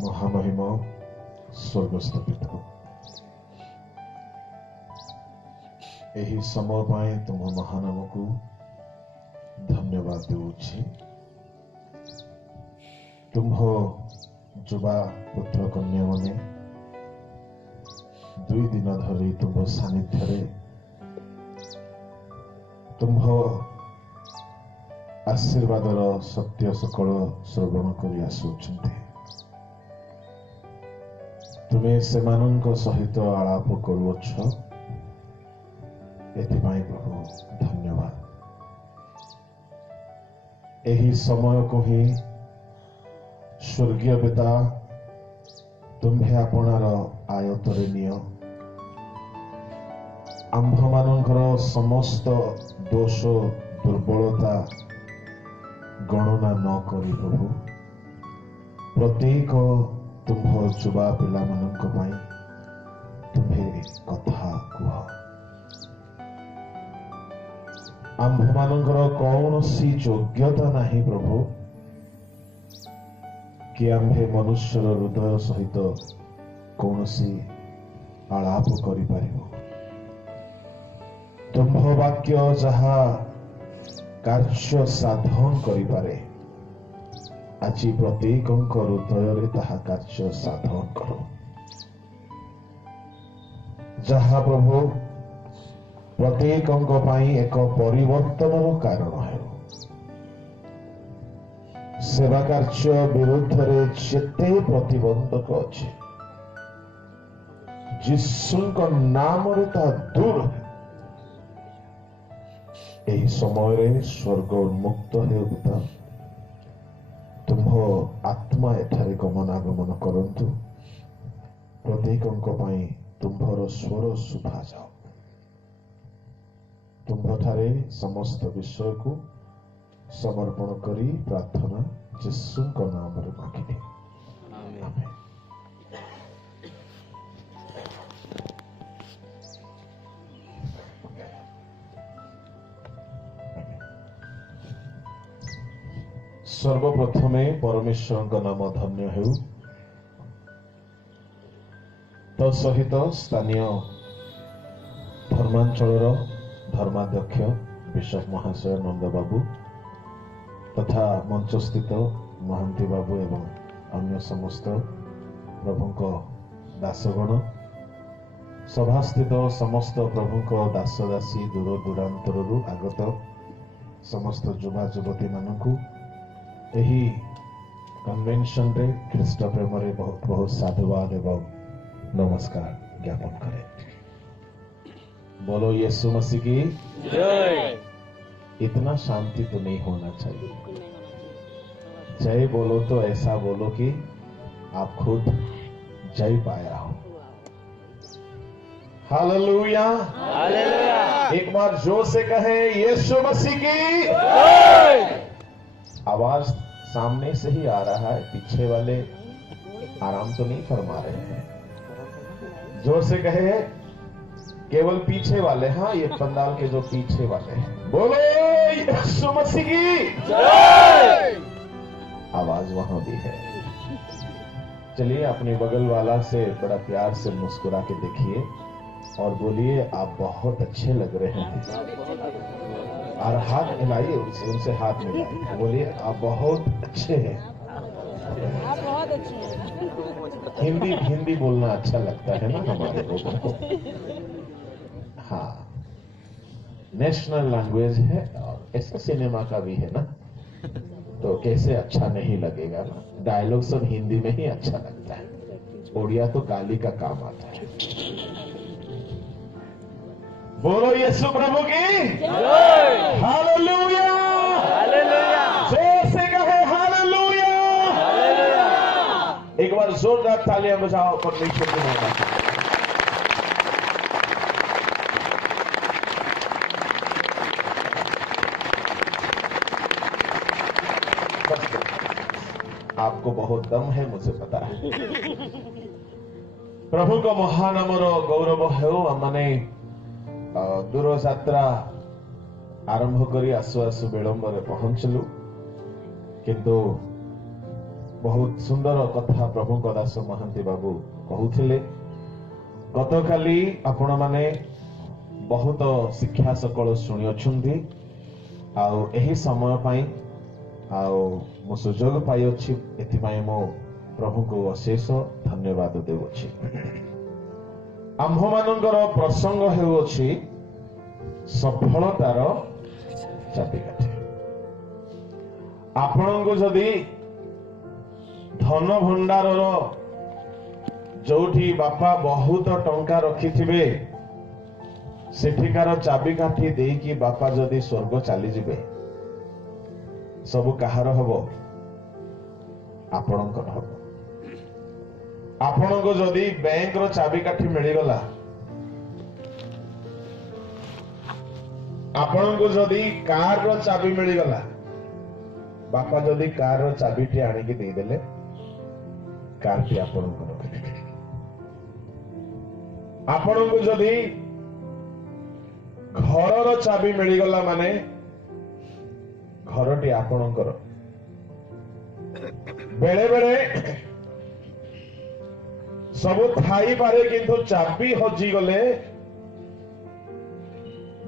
महामहिम स्वर्गस्थ पिता यही समय पाए तुम महानाम को धन्यवाद दूची। तुम युवा पुत्र कन्या माने 2 दिन धरी तुम सानिध्य तुम आशीर्वादर सत्य सकल श्रवण कर आसुचंते। तुम्हें सेमानंक सहित आलाप करुअछ एथिपाई प्रभु धन्यवाद। एही समय को ही स्वर्गीय पिता तुम्हें आपणार आयतरे नियो। आम्भ मानकर समस्त दोष दुर्बलता गणना न करी प्रभु प्रत्येक तुम युवा पिला मानक पाई तुम्हें कथा कुह। आम्भ मानकर कौन सी योग्यता नहीं प्रभु कि आम्भे मनुष्यर हृदय सहित कौन सी आलाप करि पारिबो। तुम वाक्य जहा कार्य साधन करि पारे आज प्रत्येक हृदय ताहा कार्य साधन करो। जहा प्रभु प्रत्येक एक परिवर्तन कारण है। सेवा कार्य विरुद्ध रे जेते प्रतिबंधक अच्छे जीशुଙ୍କ नामरे ता दूर है। एही समय रे स्वर्ग उन्मुक्त हे पिता तुम आत्मा एठारे गमनागमन करंतु। प्रत्येकଙ୍କ ପାଇଁ तुम्भर स्वर शुभा जाओ। तुम्भठारे समस्त विषय को समर्पण करी प्रार्थना यीशुଙ୍କ नामରେ मांगिले आमेन। सर्वप्रथमे परमेश्वर नाम धन्य हेउ। तत्सहित स्थानीय धर्मांचलर धर्माध्यक्ष बिशप महाशय नंद बाबू तथा मंचस्थित महांती बाबू एवं अन्य समस्त प्रभुंक दासगण सभास्थित समस्त प्रभुंक दासदासी दूर दूरांतरु आगत समस्त युवा युवती मानकु एही कन्वेंशन रे ख्रीष्ट प्रेम रे बहुत बहुत साधुवाद एवं नमस्कार ज्ञापन करे। बोलो यीशु मसीह की जय। इतना शांति तो नहीं होना चाहिए। जय बोलो तो ऐसा बोलो कि आप खुद जय पाया हो। Hallelujah hallelujah. एक बार जोर से कहे यीशु मसीह की जय। आवाज सामने से ही आ रहा है, पीछे वाले आराम तो नहीं फरमा रहे हैं। जोर से कहे केवल पीछे वाले, हाँ ये पंडाल के जो पीछे वाले हैं, बोलो यीशु मसीह की जय। आवाज वहां भी है। चलिए अपने बगल वाला से बड़ा प्यार से मुस्कुरा के देखिए और बोलिए आप बहुत अच्छे लग रहे हैं। और हाथ मिलाइए उनसे हाथ मिलाइए, बोलिए आप बहुत अच्छे हैं। आप बहुत अच्छे हैं। हिंदी बोलना अच्छा लगता है ना हमारे लोगों को। हाँ नेशनल लैंग्वेज है और ऐसा सिनेमा का भी है ना, तो कैसे अच्छा नहीं लगेगा ना। डायलॉग सब हिंदी में ही अच्छा लगता है, ओडिया तो गाली का काम आता है। बोलो यीशु प्रभु की जय। Hallelujah hallelujah. जोर से कहे हालेलुया हालेलुया। एक बार जोरदार तालियां बजाओ परमेश्वर के नाम पर। आपको बहुत दम है, मुझे पता है। प्रभु को महानामर गौरव हेउ। माने दूर यात्रा आरंभ करी आसु आसु विलंब पहुंचलु किंतु बहुत सुंदर कथा प्रभु दास महांती बाबू कहूथिले। गत काली आपण माने बहुत शिक्षा सकल शुणी अछंती आउ एही समय पाई आउ मो सुजोग पाई अछि एथि पाई मो प्रभु को अशेष धन्यवाद देउछि। आम्भ मानकर प्रसंग हेउछि सफलतार चाबिकाठी। आपण को जदि धन भंडारर जोठी बापा बहुत टंका रखिथिबे सेठिकार चाबिकाठी देकी बापा जदि स्वर्ग चली जिबे सब कहार हबो आपणकर हबो। आपण को जदि बैंक रो चाबिकाठी मिली गला आपण को जदि कार रो चाबी मिली गला बापा जदि कार रो चाबीटी आनिकी दे देले कार टी आपणकर आपण को जदि घर रो चाबी मिली गला माने घरटी आपणकर। बेले बेले सब थाई पारे किंतु चाबी हजी गले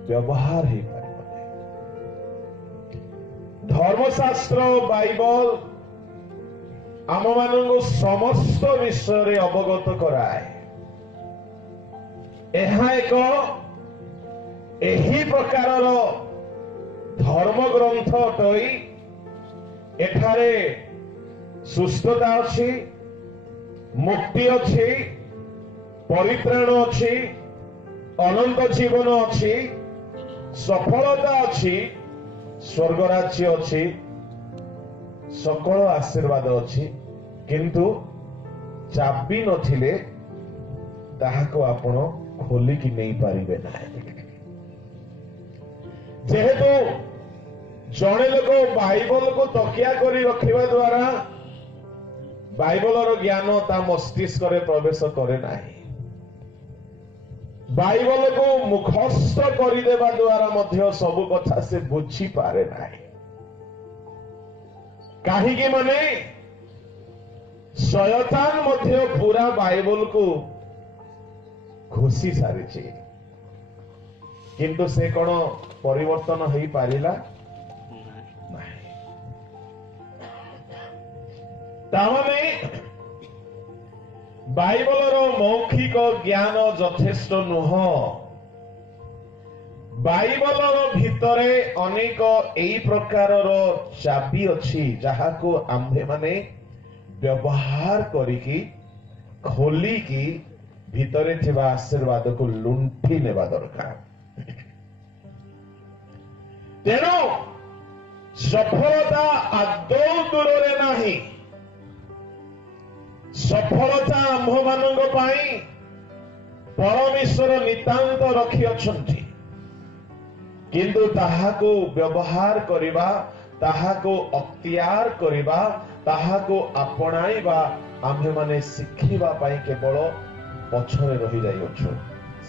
व्यवहार ही पारे। धर्मशास्त्र बाइबल आम मान समस्त विषय रे अवगत कराए। यह एक एही प्रकार धर्म ग्रंथ अटई एठारे सुस्थता अच्छी मुक्ति अच्छी परित्राण अच्छी अनंत जीवन अच्छी सफलता अच्छी स्वर्गराज्य अच्छी सकल आशीर्वाद अच्छी किंतु चाबी नथिले ताहाको आपण खोलिकी नहीं पारिबे नाही। जेहेतु जड़े लोक बाइबल को तकिया करी रखिबा द्वारा बाइबलर ज्ञान ता मस्तिष्क रे प्रवेश करे नाही। बाइबल को मुखस्थ करी देबा द्वारा मध्य सब कथा से बुझी पारे नाही। काहीकि माने शयतान मध्य पूरा बाइबल को घोषी सारी किंतु से कौन परिवर्तन हो पारिला तामाने बाइबलर मौखिक ज्ञान यथेष्ट नुह। बाइबलर भितरे अनेक एई प्रकारर चाबी अछि जहाको आम्भे माने व्यवहार करिकी खोलिकी भितरे थिबा आशीर्वाद को लुंठी नेबा दरकार। तेणु सफलता आदौ दूर नहीं। सफलता आम्भ मानक पाई परमेश्वर नितांत रखी अछंती किंतु ताहाको व्यवहार करिबा ताहाको अख्तियार करिबा ताहाको अपनाइबा आम्भे माने शिखिबा पाई केवल पछरे रही जाइछो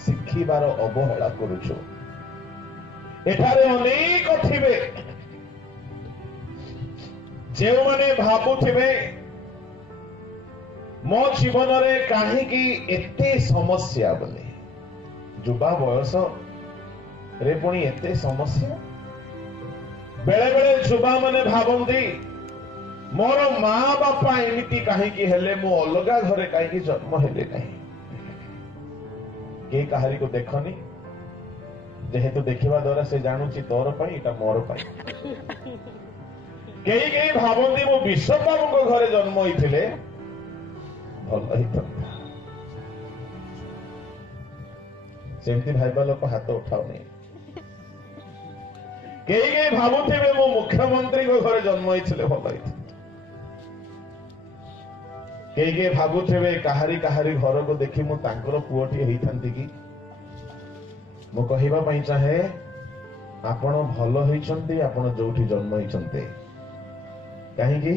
शिखिबार अवहेला करूछो। एठारे अनेक थिबे जे माने भाबुथिबे मो जीवन रे काहीकि एते समस्या बोले युवा बयस रे पुणी एते समस्या। बेले बेले युवा माने भाबंती मोर माँ बापा एमिति काहीकि हेले मु अलगा घरे काहीकि जन्म हेले नहीं। के कहारी को देखनी जेहेतु देखिबा द्वारा से जानूची तोर पाई एटा मोर पाई। केही केही भाबंती मु विश्व बाबू को घरे जन्म होइथिले भल ही था। सेमती भाईबा लोक हाथ उठाओ नहीं। कई भावुथे मो मुख्यमंत्री को घरे जन्म होइथिले भल ही। कई भावुथे काहारी काहारी घर को देखी मु तांकर पुओटी हेइथांती कि मु कहिबा पई चाहे आपण भल होइछंती आपण जोठी जन्म होइछंती काहे कि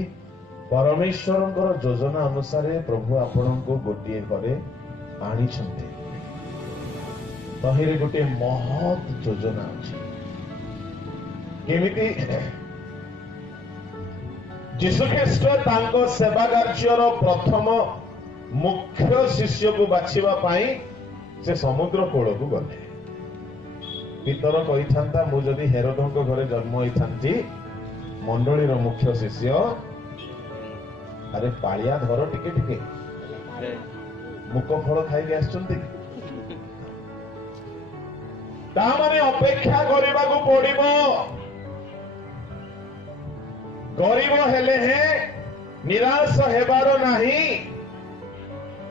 परमेश्वर योजना अनुसार प्रभु आपण को गोटे घरे आनी तहिरे गोटे महत योजना अच्छी केमिति जीशुख्रीष्ट तांको सेवा कार्यर प्रथम मुख्य शिष्य को बाछिबा पाई से समुद्र कूल को गले। पितर कही था मु जदि हेरोदों घरे जन्म होती मंडली मुख्य शिष्य अरे पालिया धर टिके टिके मुक फल खाई आसुंती तामाने अपेक्षा करने को पड़िबो। गरीब हेले हे निराश हेबार नाही।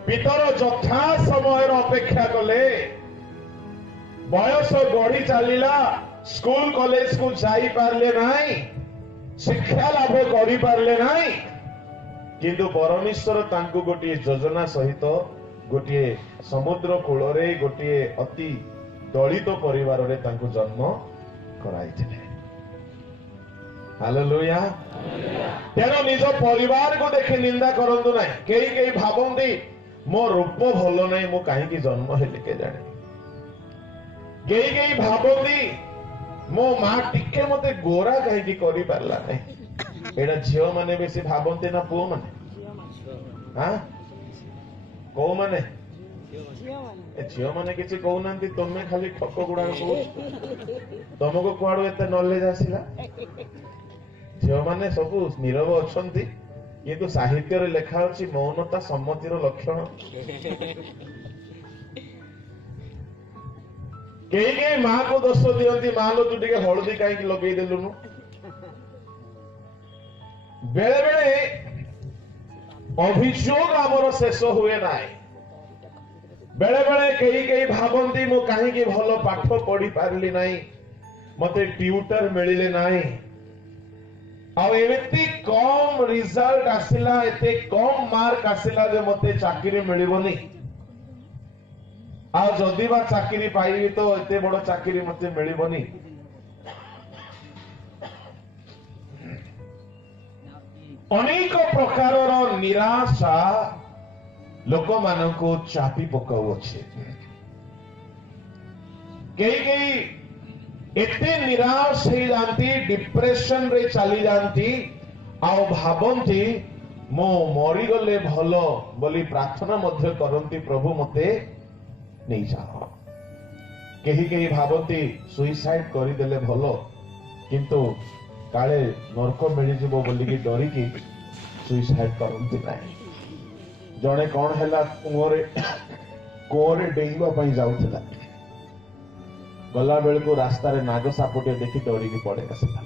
पितर यथा समय अपेक्षा कले बयस बढ़ी चलला स्कूल कॉलेज को जाई पारले नाही शिक्षा लाभ करि पारले नाही किंतु परमेश्वर तांको गोटे योजना सहित गोटे समुद्र कूलरे गोटे अति दलित परिवार रे तांको जन्म कराइथिले। हालेलुया। तेनो निज परिवार को देखि निंदा करंतु नाही। केई केई भाबंती मो रूप भल नहीं मु कहीं जन्म हेले के जाने। केई केई भाबंती मो मां टिके मते गोरा कहीं करि पारला नहीं। एडा झियो माने बेसी भाबंती ना पुओ माने हां को माने झियो माने किछि कहू नांती तमे खाली ठक गुडा को तुमको कुआडो एते नॉलेज आसिला। झियो माने सब नीरव अछंती किंतु साहित्य रे लेखा अछि मौनता सम्मतिर लक्षण। कई मां को दोष दियंती मां लो तू टिके हळदी काई लगेई देलुनु। बेले बेले अभियोग आमर शेष हुए नाई। बेले बेले कई भाबंती मु कहीं भल पाठ पढ़ी पारली नाही मते ट्यूटर मिलिले नाही एमती कम रिजल्ट आसिला एते कम मार्क आसिला जे मते चाकरी मिलिबोनी। आ जदि बा चाकरी पाइबी तो एते बड़ चाकरी मते मिलिबोनी। अनेक प्रकार निराशा लोक मानको चापी पकाउछे। कई एते निराश हो जाती डिप्रेशन रे चली जाती आउ भाबंती मो मरी गले भल बोली प्रार्थना मध्य करंती प्रभु मते नहीं जाओ। कही भाबंती सुइसाइड करिदेले भल किंतु काले नरक मिल जिवो बोली की डरी की सुइसाइड करंती नाही। जड़े कौन है कुओरे डेइबा पई जाउथिला गला बेल को रास्ता रे नाग सापटे देखी डरी की पड़े आसला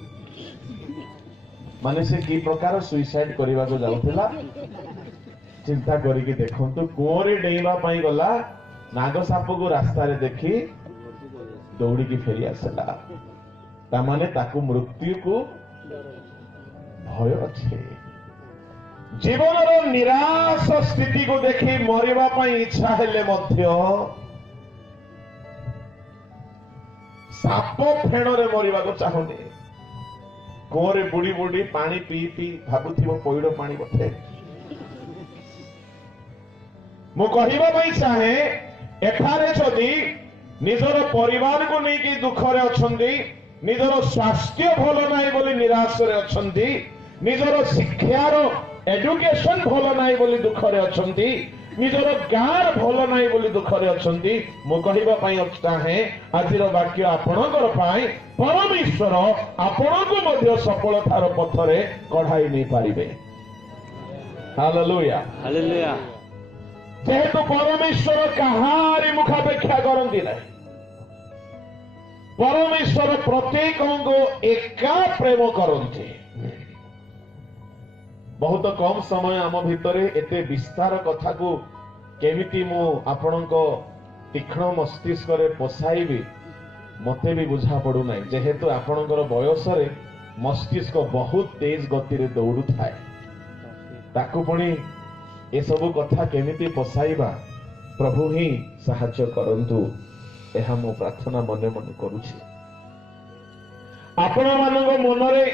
माने से की प्रकार सुइसाइड करबा को जाउथिला चिंता करी की देखंतु कुओरे डेइबा पई गला नाग साप को रास्ता रे देखी दौड़ी की फेरी आसला ता माने ताकू मृत्यु को भय अछि। जीवन निराश स्थिति को देखी मरिबा पई इच्छा हेले मध्य साप फेणरे मरिबा को चाहुनी। कुओरे बुड़ी बुड़ी पानी पी पी भाबुथिबो पइडो पानी बथे। मु कहिबा पई चाहे एठारे जदि निजर परिवार को नहीं कि दुख रे अछंदी निजर स्वास्थ्य भल नाही बोली निराश रे अछंदी निजर शिक्षार एजुकेशन भल नाही बोली दुख रे अछंदी निजर गार भल नाही बोली दुख रे अछंदी मु कहिबा पई चाहे आजिर वाक्य आपणकर पाई परमेश्वर आपणको मध्य सफलतार पथरे कढाई नहीं पारिबे। Hallelujah hallelujah. जेहेतु परमेश्वर कहारी मुखापेक्षा करती ना परमेश्वर प्रत्येक को एका प्रेम करते। बहुत कम समय आम भितर एते विस्तार कथा को केमिति मु आपणको तीक्ष्ण मस्तिष्क रे पोसाइबी मते भी बुझा पड़ू ना जेहेतु आपणकर बयस रे मस्तिष्क बहुत तेज गति रे दौड़ू थाए ताकू पुणी ए सब कथा केमिति पोसाइबा प्रभु ही साहाय्य करंतु एहा मो प्रार्थना मने मने करूछि। आपण मानक मनरे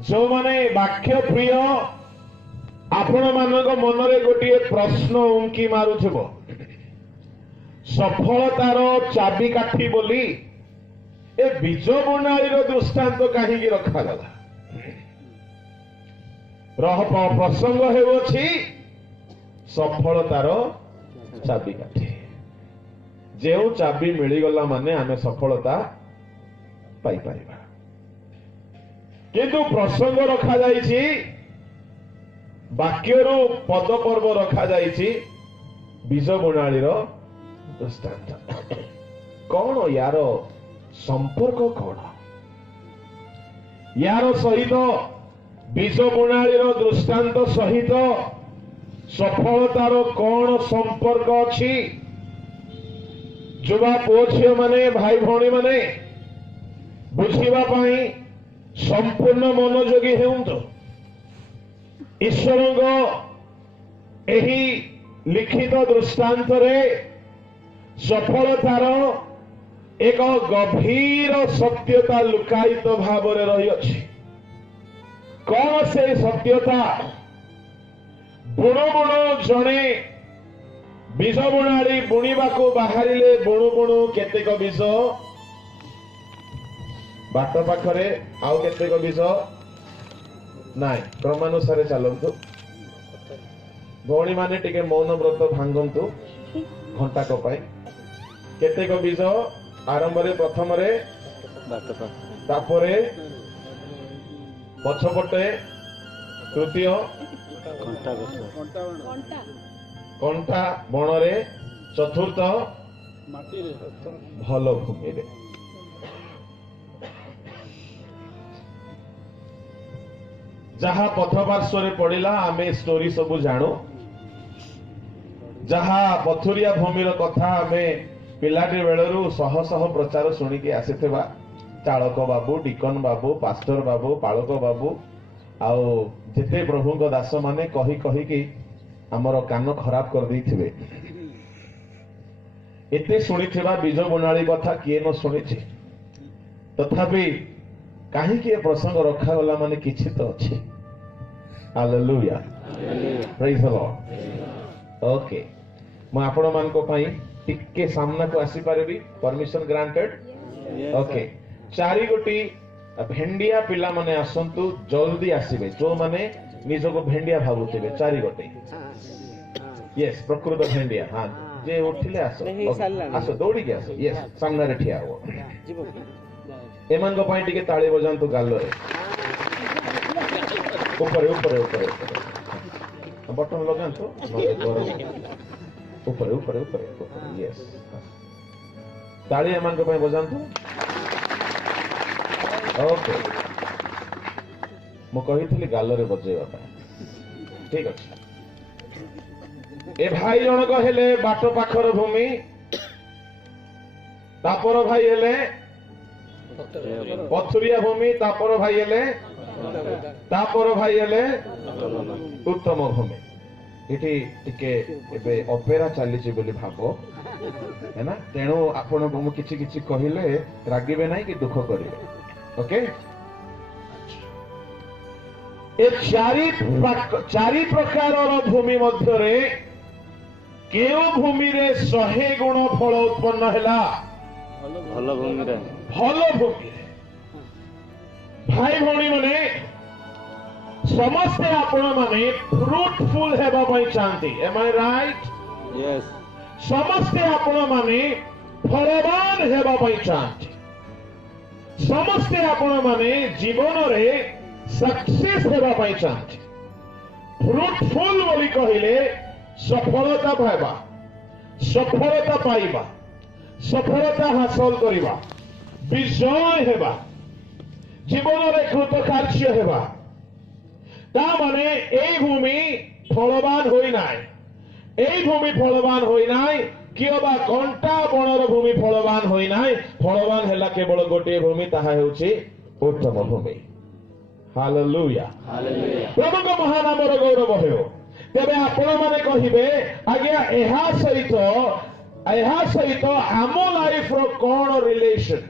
जो माने वाक्य प्रिय आपण मानक मनरे गोटे प्रश्न उंकी मारुथिबो सफलतार चाबी काठी बोली ए बीज बुणालीर दृष्टांत कहीं रखागला प्रसंग हेउछि सफलतार चाबिकाठी जो चाबी मिलगला माने आमे सफलता पाई परिबा किंतु प्रसंग रखा जाइछि वाक्यरू पद पर्व रखा जाइछि बीज बुणालीर दृष्टांत कौन यार संपर्क कौन यार सहित बीज बुणालीर दृष्टांत सहित सफलतार कौन संपर्क अछि युवा पुओ झियो माने भाई भौणी माने बुझिबा पई संपूर्ण मनोयोगी हेउंतो ईश्वरंग एही लिखित दृष्टांत रे सफलतार एक गभीर सत्यता लुकायित भाव रे रही अछि कौन से सत्यता बुणु बुणु जणे बीज बुणाली बुणीबा को बाहरिले बुणु बुणु केतेक बीज बाट पाखरे आउ केतेक बीज नाय क्रमानुसार चलंतु भौणी माने टिके मौन व्रत भांगंतु घंटा को पाई केतेक बीज आरंभ रे प्रथम रे तापरे पछपटे तृतीय कंठा बणरे चतुर्थ भल भूमि रे जहा पथपार्श्व पड़ा आमे स्टोरी सब जानू जहा पथुरिया भूमिर कथा आमे पिलाटी बेलू शह शह प्रचार शुणिकी आसीथिबा चालक बाबू डिकन बाबू पास्टर बाबू पालक बाबू आउ जेते प्रभु को दास माने कही कही कि आमर कान खराब कर देथिबे एते शुणिथिबा बीज बुणाली कथा किए न शुणिछि तथापि कहीं के प्रसंग रखा गला माने किछि तो अछि hallelujah praise the Lord okay म आपण मान को पई टिके सामना को आसी पारबी परमिशन ग्रांटेड ओके चारि गोटी भेंडिया पिला माने आसंतु जल्दी आसीबे जो माने निज को भेंडिया भाबुथिबे चारि गोटी यस प्रकृत भेंडिया हां जे उठिले आसो आसो दौड़ी के आसो यस सामने रे ठिया हो एमान को पई टिके ताळे बजांतु गालो रे ऊपर ऊपर ऊपर बटन लगांतु ऊपर ऊपर ऊपर यस ताली एमान को पई बजांतु ओके मु कहिथिली गालो रे बजेबा पई ठीक अछि ए भाई जनक हेले बाट पाखर भूमि तापर भाई हेले पथुरिया भूमि तापर भाई हेले तापर भाई हेले उत्तम भूमि इठी टिके एबे ऑपेरा चली बोली भाबो है ना तेणु आपण को किछि किछि कहिले रागिबे नाही कि दुख करिवे ओके ए चारि प्रकार भूमि मध्य रे केउ भूमि रे 100 गुण फल उत्पन्न हैला भल भूमि रे भाई भौणी माने समस्ते आपण माने फ्रूटफुल हेबा पई चाहती एम आई राइट यस समस्ते आपण माने फलवान हेबा पई चाहती समस्ते आपण माने जीवन रे सक्सेस हेबा पई चाहती फ्रूटफुल बोली कहिले सफलता पाइबा सफलता पाइबा सफलता हासिल करिबा विजय हेबा जीवन रे कृतकार्य हेबा ता माने एई भूमि फलवान होई नाय एई भूमि फलवान होई नाय किबा कंटा बणर भूमि फलवान होई नाय फलवान हैला केवल गोटे भूमि ताहा हेउछि उत्तम भूमि हालेलुया प्रभु को महानाम रो गौरव हेउ तेबे आपण माने कहिबे आज्ञा एहा सहित आम लाइफ रो कोन रिलेशन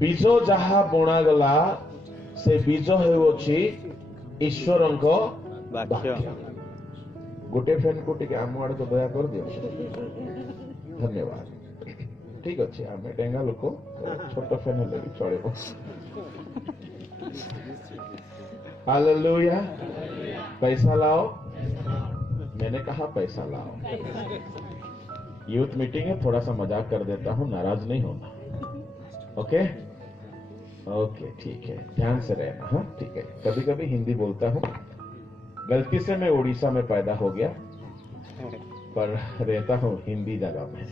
बीज जहा बुणा गला से बीज हेउछि ईश्वरंक वाक्य गोटे फैन को टिके आम आड़ को दया कर दियो धन्यवाद ठीक अच्छे आम डेंगा लोक छोट फैन हेले भी चलो। हालेलुया। पैसा लाओ, मैंने कहा पैसा लाओ। यूथ मीटिंग है, थोड़ा सा मजाक कर देता हूं, नाराज नहीं होना। ओके ओके ठीक है, ध्यान से रहना। हाँ ठीक है, कभी कभी हिंदी बोलता हूं, गलती से मैं उड़ीसा में पैदा हो गया पर रहता हूं हिंदी जगह में,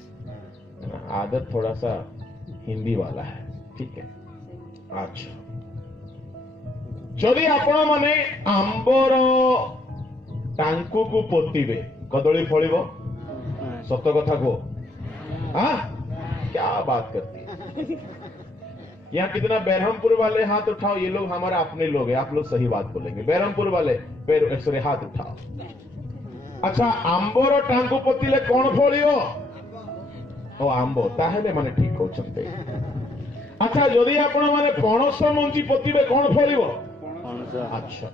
आदत थोड़ा सा हिंदी वाला है। ठीक है। अच्छा, जदि आपण माने आंबर टांकू को पोतीबे कदली फलिबो? सत कथा को। हाँ क्या बात करती है। यहाँ कितना बैरहमपुर वाले हाथ उठाओ, ये लोग हमारा अपने लोग हैं, आप लोग सही बात बोलेंगे। बैरहमपुर वाले पैर सॉरी हाथ उठाओ। अच्छा, आंबर टांगू पोतिले कौन फलियो? ओ आंब, ताहेले माने ठीक कहउछन्ते। अच्छा, यदि आपण माने पणस मंजी पोतिबे कौन फलिबो? अच्छा,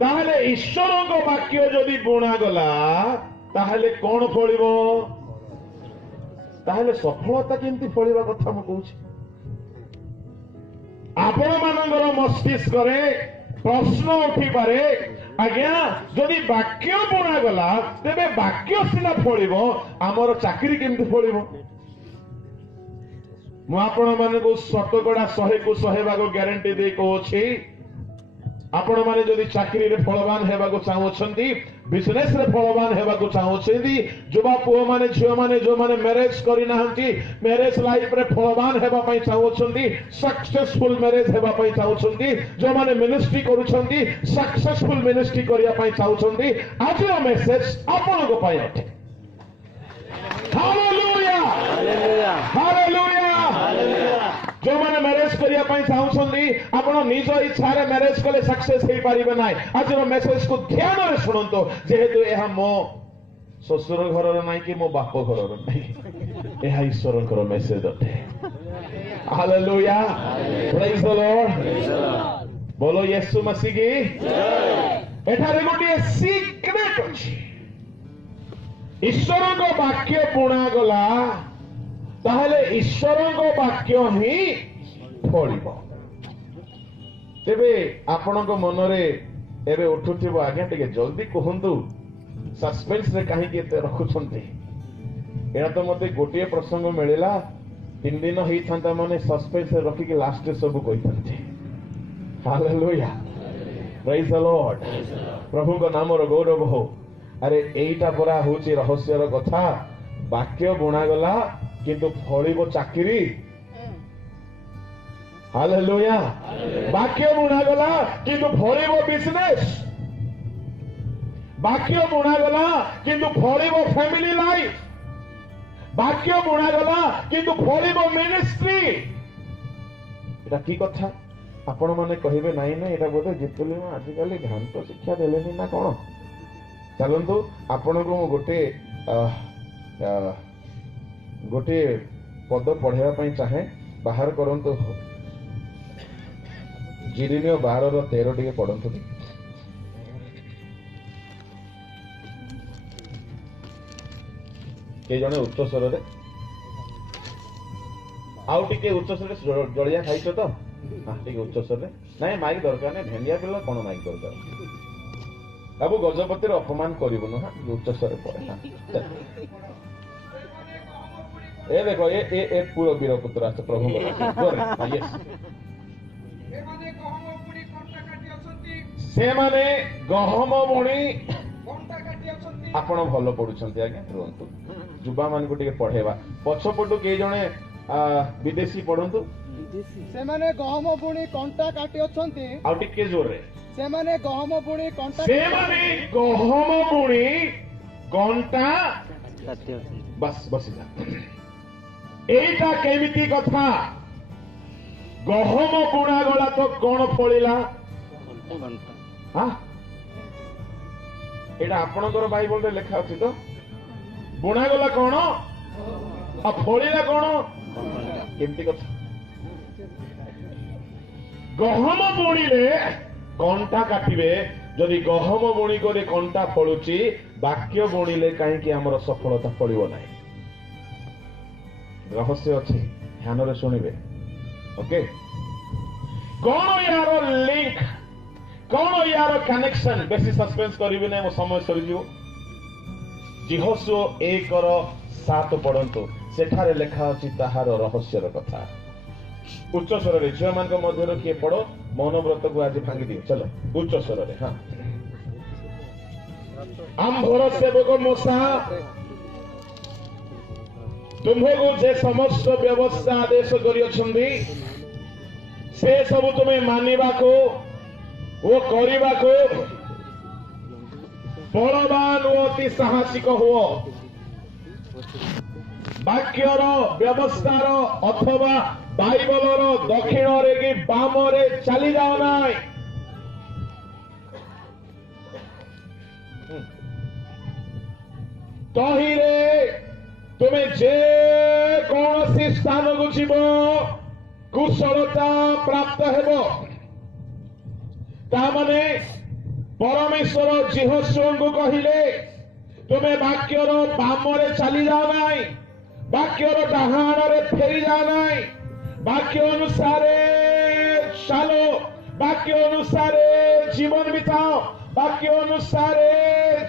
ताहेले ईश्वरଙ୍କ वाक्य यदि बुणा गला ताहेले कौन फलिबो? ताहेले सफलता केमती फलिबा कथा म कहूछि। आपण मानकर मस्तिष्क रे प्रश्न उठी पारे, आज्ञा जदि वाक्य बुणा गला तेबे वाक्य सिना फलिबो, आमर चाकरी केमती फलिबो? मु आपण मानकु शतकड़ा 100 को 100 भाग ग्यारंटी दे कहूछि, आपण माने जदि चाकरी रे फलवान हेबाको चाहउछंती, बिजनेस रे फलवान हेबाको चाहउछंती, जुवा पुओ माने झियो माने जो माने मैरिज करि नाहंती, मैरिज लाइफ रे फलवान हेबा पई चाहउछंती, सक्सेसफुल मैरिज हेबा पई चाहउछंती, जो माने मिनिस्ट्री करूछंती सक्सेसफुल मिनिस्ट्री करिया पई चाहउछंती, आजिर मेसेज आपनको पई अटे। Hallelujah hallelujah hallelujah hallelujah. जो माने मैरिज करिया पई चाहउछंती, आपण निज इच्छा रे मैरिज कले सक्सेस हे पारिबे नाय। आज मेसेज को ध्यान रे सुनंतो, जेहेतु एहा मो ससुर घर रे नाय कि मो बाप घर रे नाय, एहा ईश्वर कर मेसेज अटे। हालेलुया, प्रेज द लॉर्ड, बोलो यीशु मसीह की जय। एठा रे गोटे सीक्रेट अछि, ईश्वर को वाक्य बुणा गला ताहले ईश्वर को वाक्य ही फलिबो। तेबे आपण को मन रे एबे उठुथिबो, आज्ञा टिके जल्दी कहंतु, सस्पेंस रे काहे के रखुछंती? एना तो मते गोटे प्रसंग मिलिला, 3 दिन ही थांता माने सस्पेंस रे रखि के लास्ट रे सब कहिथंती। हालेलुया, प्रेज द लॉर्ड, प्रभु को नाम रो गौरव हो। अरे एईटा परा होची रहस्यर कथा, वाक्य बुणा गला किंतु फलिबो चाकरी। हालेलुया, वाक्य बुणा गला किंतु फलिबो बिजनेस, वाक्य बुणा गला किंतु फलिबो फैमिली लाइफ, वाक्य बुणा गला किंतु फलिबो मिनिस्ट्री। एटा की कथा? आपण माने कहिबे नाही ना एटा बोधे जितुली आजिकाली घांट शिक्षा देलेनी ना कोन? चलंतु आपण को गोटे गोटे पद पढ़ाइबा पई चाहे, बाहर करंतु जिरिमियो 12:13 टिके पढ़ंतु। के जने उच्च स्वर रे, आउ टिके उच्च स्वर रे जलिया खाइछो तो? हां टिके उच्च स्वर रे, नाही माइक दरकार नै, भेंडिया पिला कोन माइक दरकार? बाबू गजपति अपमान करिबनु। हाँ उच्च स्वर पड़े। हाँ ए देखो ए पूरा वीर पुत्र आस प्रभु से माने गहम बुणी आपण भल पढ़ुछंती। आज्ञा रुहंतु, युवा मान को टिके पढ़ेबा। पछपटु के जणे विदेशी पढ़ंतु। से माने गहम बुणी कंटा काटी अछंती। आ टिके जोर रे, से माने गहम बुणी कंटा, से माने गहम बुणी कंटा काटी अछंती। बस बस जा, एटा केमिति कथा? गहम बुणा गला तो कोन फळिला? हां एटा आपनकर बाइबल रे लिखा अछि तो। बुणा गला कोन आ फळिला कोन? केमिति कथा? गहम बुणीले कंटा काटिबे, जदि गहम बुणी करे कंटा फळुची, वाक्य बुणीले काहे कि हमर सफलता फळिबो नाही। रहस्य अच्छी ध्यान रे शुणिबे ओके कौन यार लिंक कौन यार कनेक्शन बेसी सस्पेंस करिवे नै मो समय सरी जीव जिहोशुआ 1:7 पढ़ंतु सेठारे लेखा अछि ताहार रहस्यर कथा उच्च स्वर रे झियो मान मध्य किए पढ़ो मौनव्रत को आज भांगी दियो चलो उच्च स्वर रे हाँ आम्भर सेवक मोसा तुम्हें जे समस्त व्यवस्था आदेश करियछंदी से सब तुम्हें मानिबा को वो करिबा को बलवान ओ अति साहसिक हुओ वाक्यर व्यवस्थार अथवा बाइबलर दक्षिण रे कि बाम रे चली जाओ नाई तहिरे तुम्हें जे कौन सी स्थान को जीव कुशलता प्राप्त हेबो तामने परमेश्वर जिहोशुआ को कहिले तुम्हें वाक्यर बाम रे चली जाओ नाई वाक्यर डाहाण रे फेरी जाओ नाई वाक्य अनुसारे चलो वाक्य अनुसारे जीवन बिताओ वाक्य अनुसारे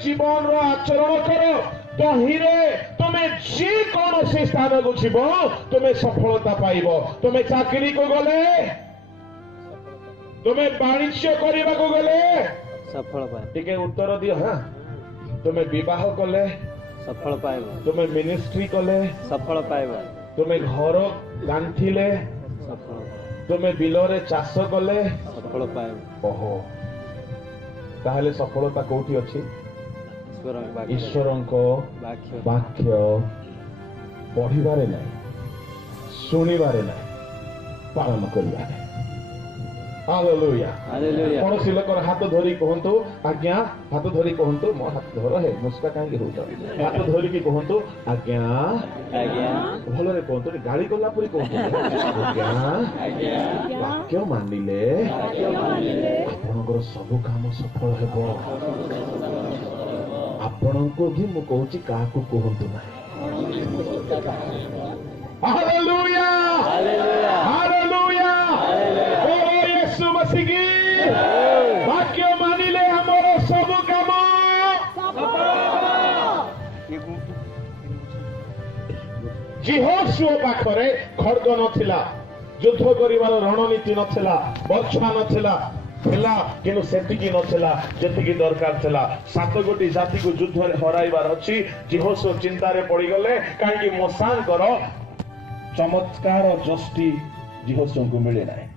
जीवन रो आचरण करो तहिरे तुम्हें जे कौन से स्थान को जीव तुम्हें सफलता पाइब तुम्हें चाकरी को गले तुम्हें वाणिज्य करने को गले सफल पाए टिके उत्तर दियो हाँ तुम्हें विवाह कले सफल पाइब तुम्हें मिनिस्ट्री कले सफल पाइब तुम्हें घर गांठिले सफल तुम्हें बिलरे चाष कले सफल पाइब ओहो ताहले सफलता कोठी अछि ईश्वरंको वाक्य वाक्य पढ़िबारे नहीं शुणिबारे नहीं पालन करिबारे हालेलुया हालेलुया कौन सी लोकर हाथ धरी कहंतु आज्ञा हाथ धरी कहंतु मो हाथ धर है मुस्का काहे होता हाथ धरी की कहंतु आज्ञा आज्ञा भलो रे कहंतु गाली गला परी कहंतु आज्ञा आज्ञा वाक्य मानिले आपनकर सब काम सफल हेबो आपनको भी मु कहूची काकू कहंतु नाही हालेलुया हालेलुया हालेलुया ओ यीशु मसीह की वाक्य मानिले हमरो सब काम जिहोशुआ पाखरे खड्ग नथिला युद्ध करिवार रणनीति नथिला बर्छा नथिला थिला किनु सेतिकी नथिला जेतिकी दरकार थिला 7 गोटी जाति को युद्ध रे हराइबार अछि जिहोशुआ चिंता रे पड़ी गले काहे कि मोसान करो चमत्कार जष्टि जिहोशुआ को मिले नाही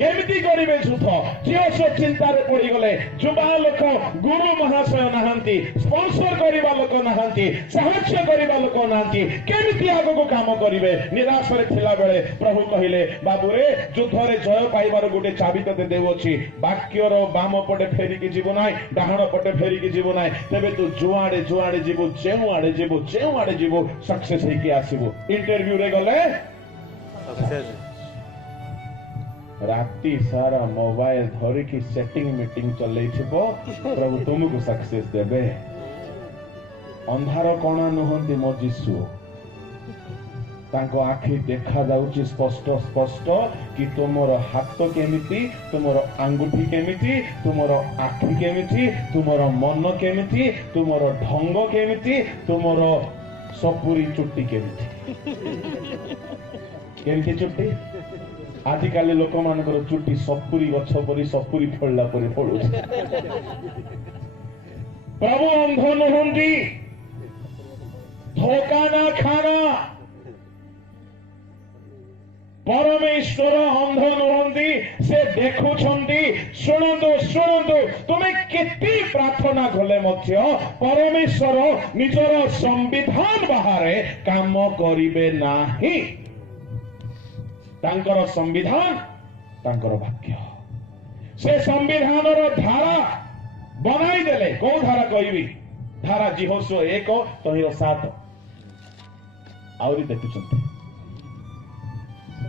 केमिति करिवे युद्ध जिहोशुआ चिंता रे पड़ी गले जुबा लोक गुरु महाशय नहांती स्पॉन्सर करिबा लोक नहांती साहाय्य करिबा लोक नहांती केमिति आगो को काम करिवे निराश रे थिला बेले प्रभु कहिले बाबू रे युद्ध रे जय पाइबार गोटे चाबी तते देउछि वाक्यर बाम पटे फेरी की जीव नाही डाहाण पटे फेरी की जीव नाही तबे तू जुआडे जीवो जेउ आडे जीवो सक्सेस हे की आसीबो इंटरव्यू रे गले सक्सेस राति सारा मोबाइल धरी की सेटिंग मीटिंग चलै छिबो प्रभु तुमको सक्सेस देबे अंधार कोणा नहंती मो जीसु तांको आखि देखा जाउची स्पष्ट स्पष्ट कि तुमरो हाथ केमिति तुमरो आंगुठी केमिति तुमरो आखि केमिति तुमरो मन केमिति तुमरो ढंग केमिति तुमरो सपुरी चुट्टी केमिति चुट्टी आजिकाल लोक मानकर चुट्टी सपुरी गछ परी सपुरी फळला परी फळु प्रभु अंध नहंती धोखा ना खाना परमेश्वर अंध नहंती से देखुछंती शुणंतु तुम्हें केती प्रार्थना कले मध्य परमेश्वर निजर संविधान बाहरे काम करिवे नाही तांकर संविधान तांकर वाक्य से संविधान धारा बनाई देले कौ धारा कहबी धारा जिहोशुआ 1:7 आउरी देखुछंती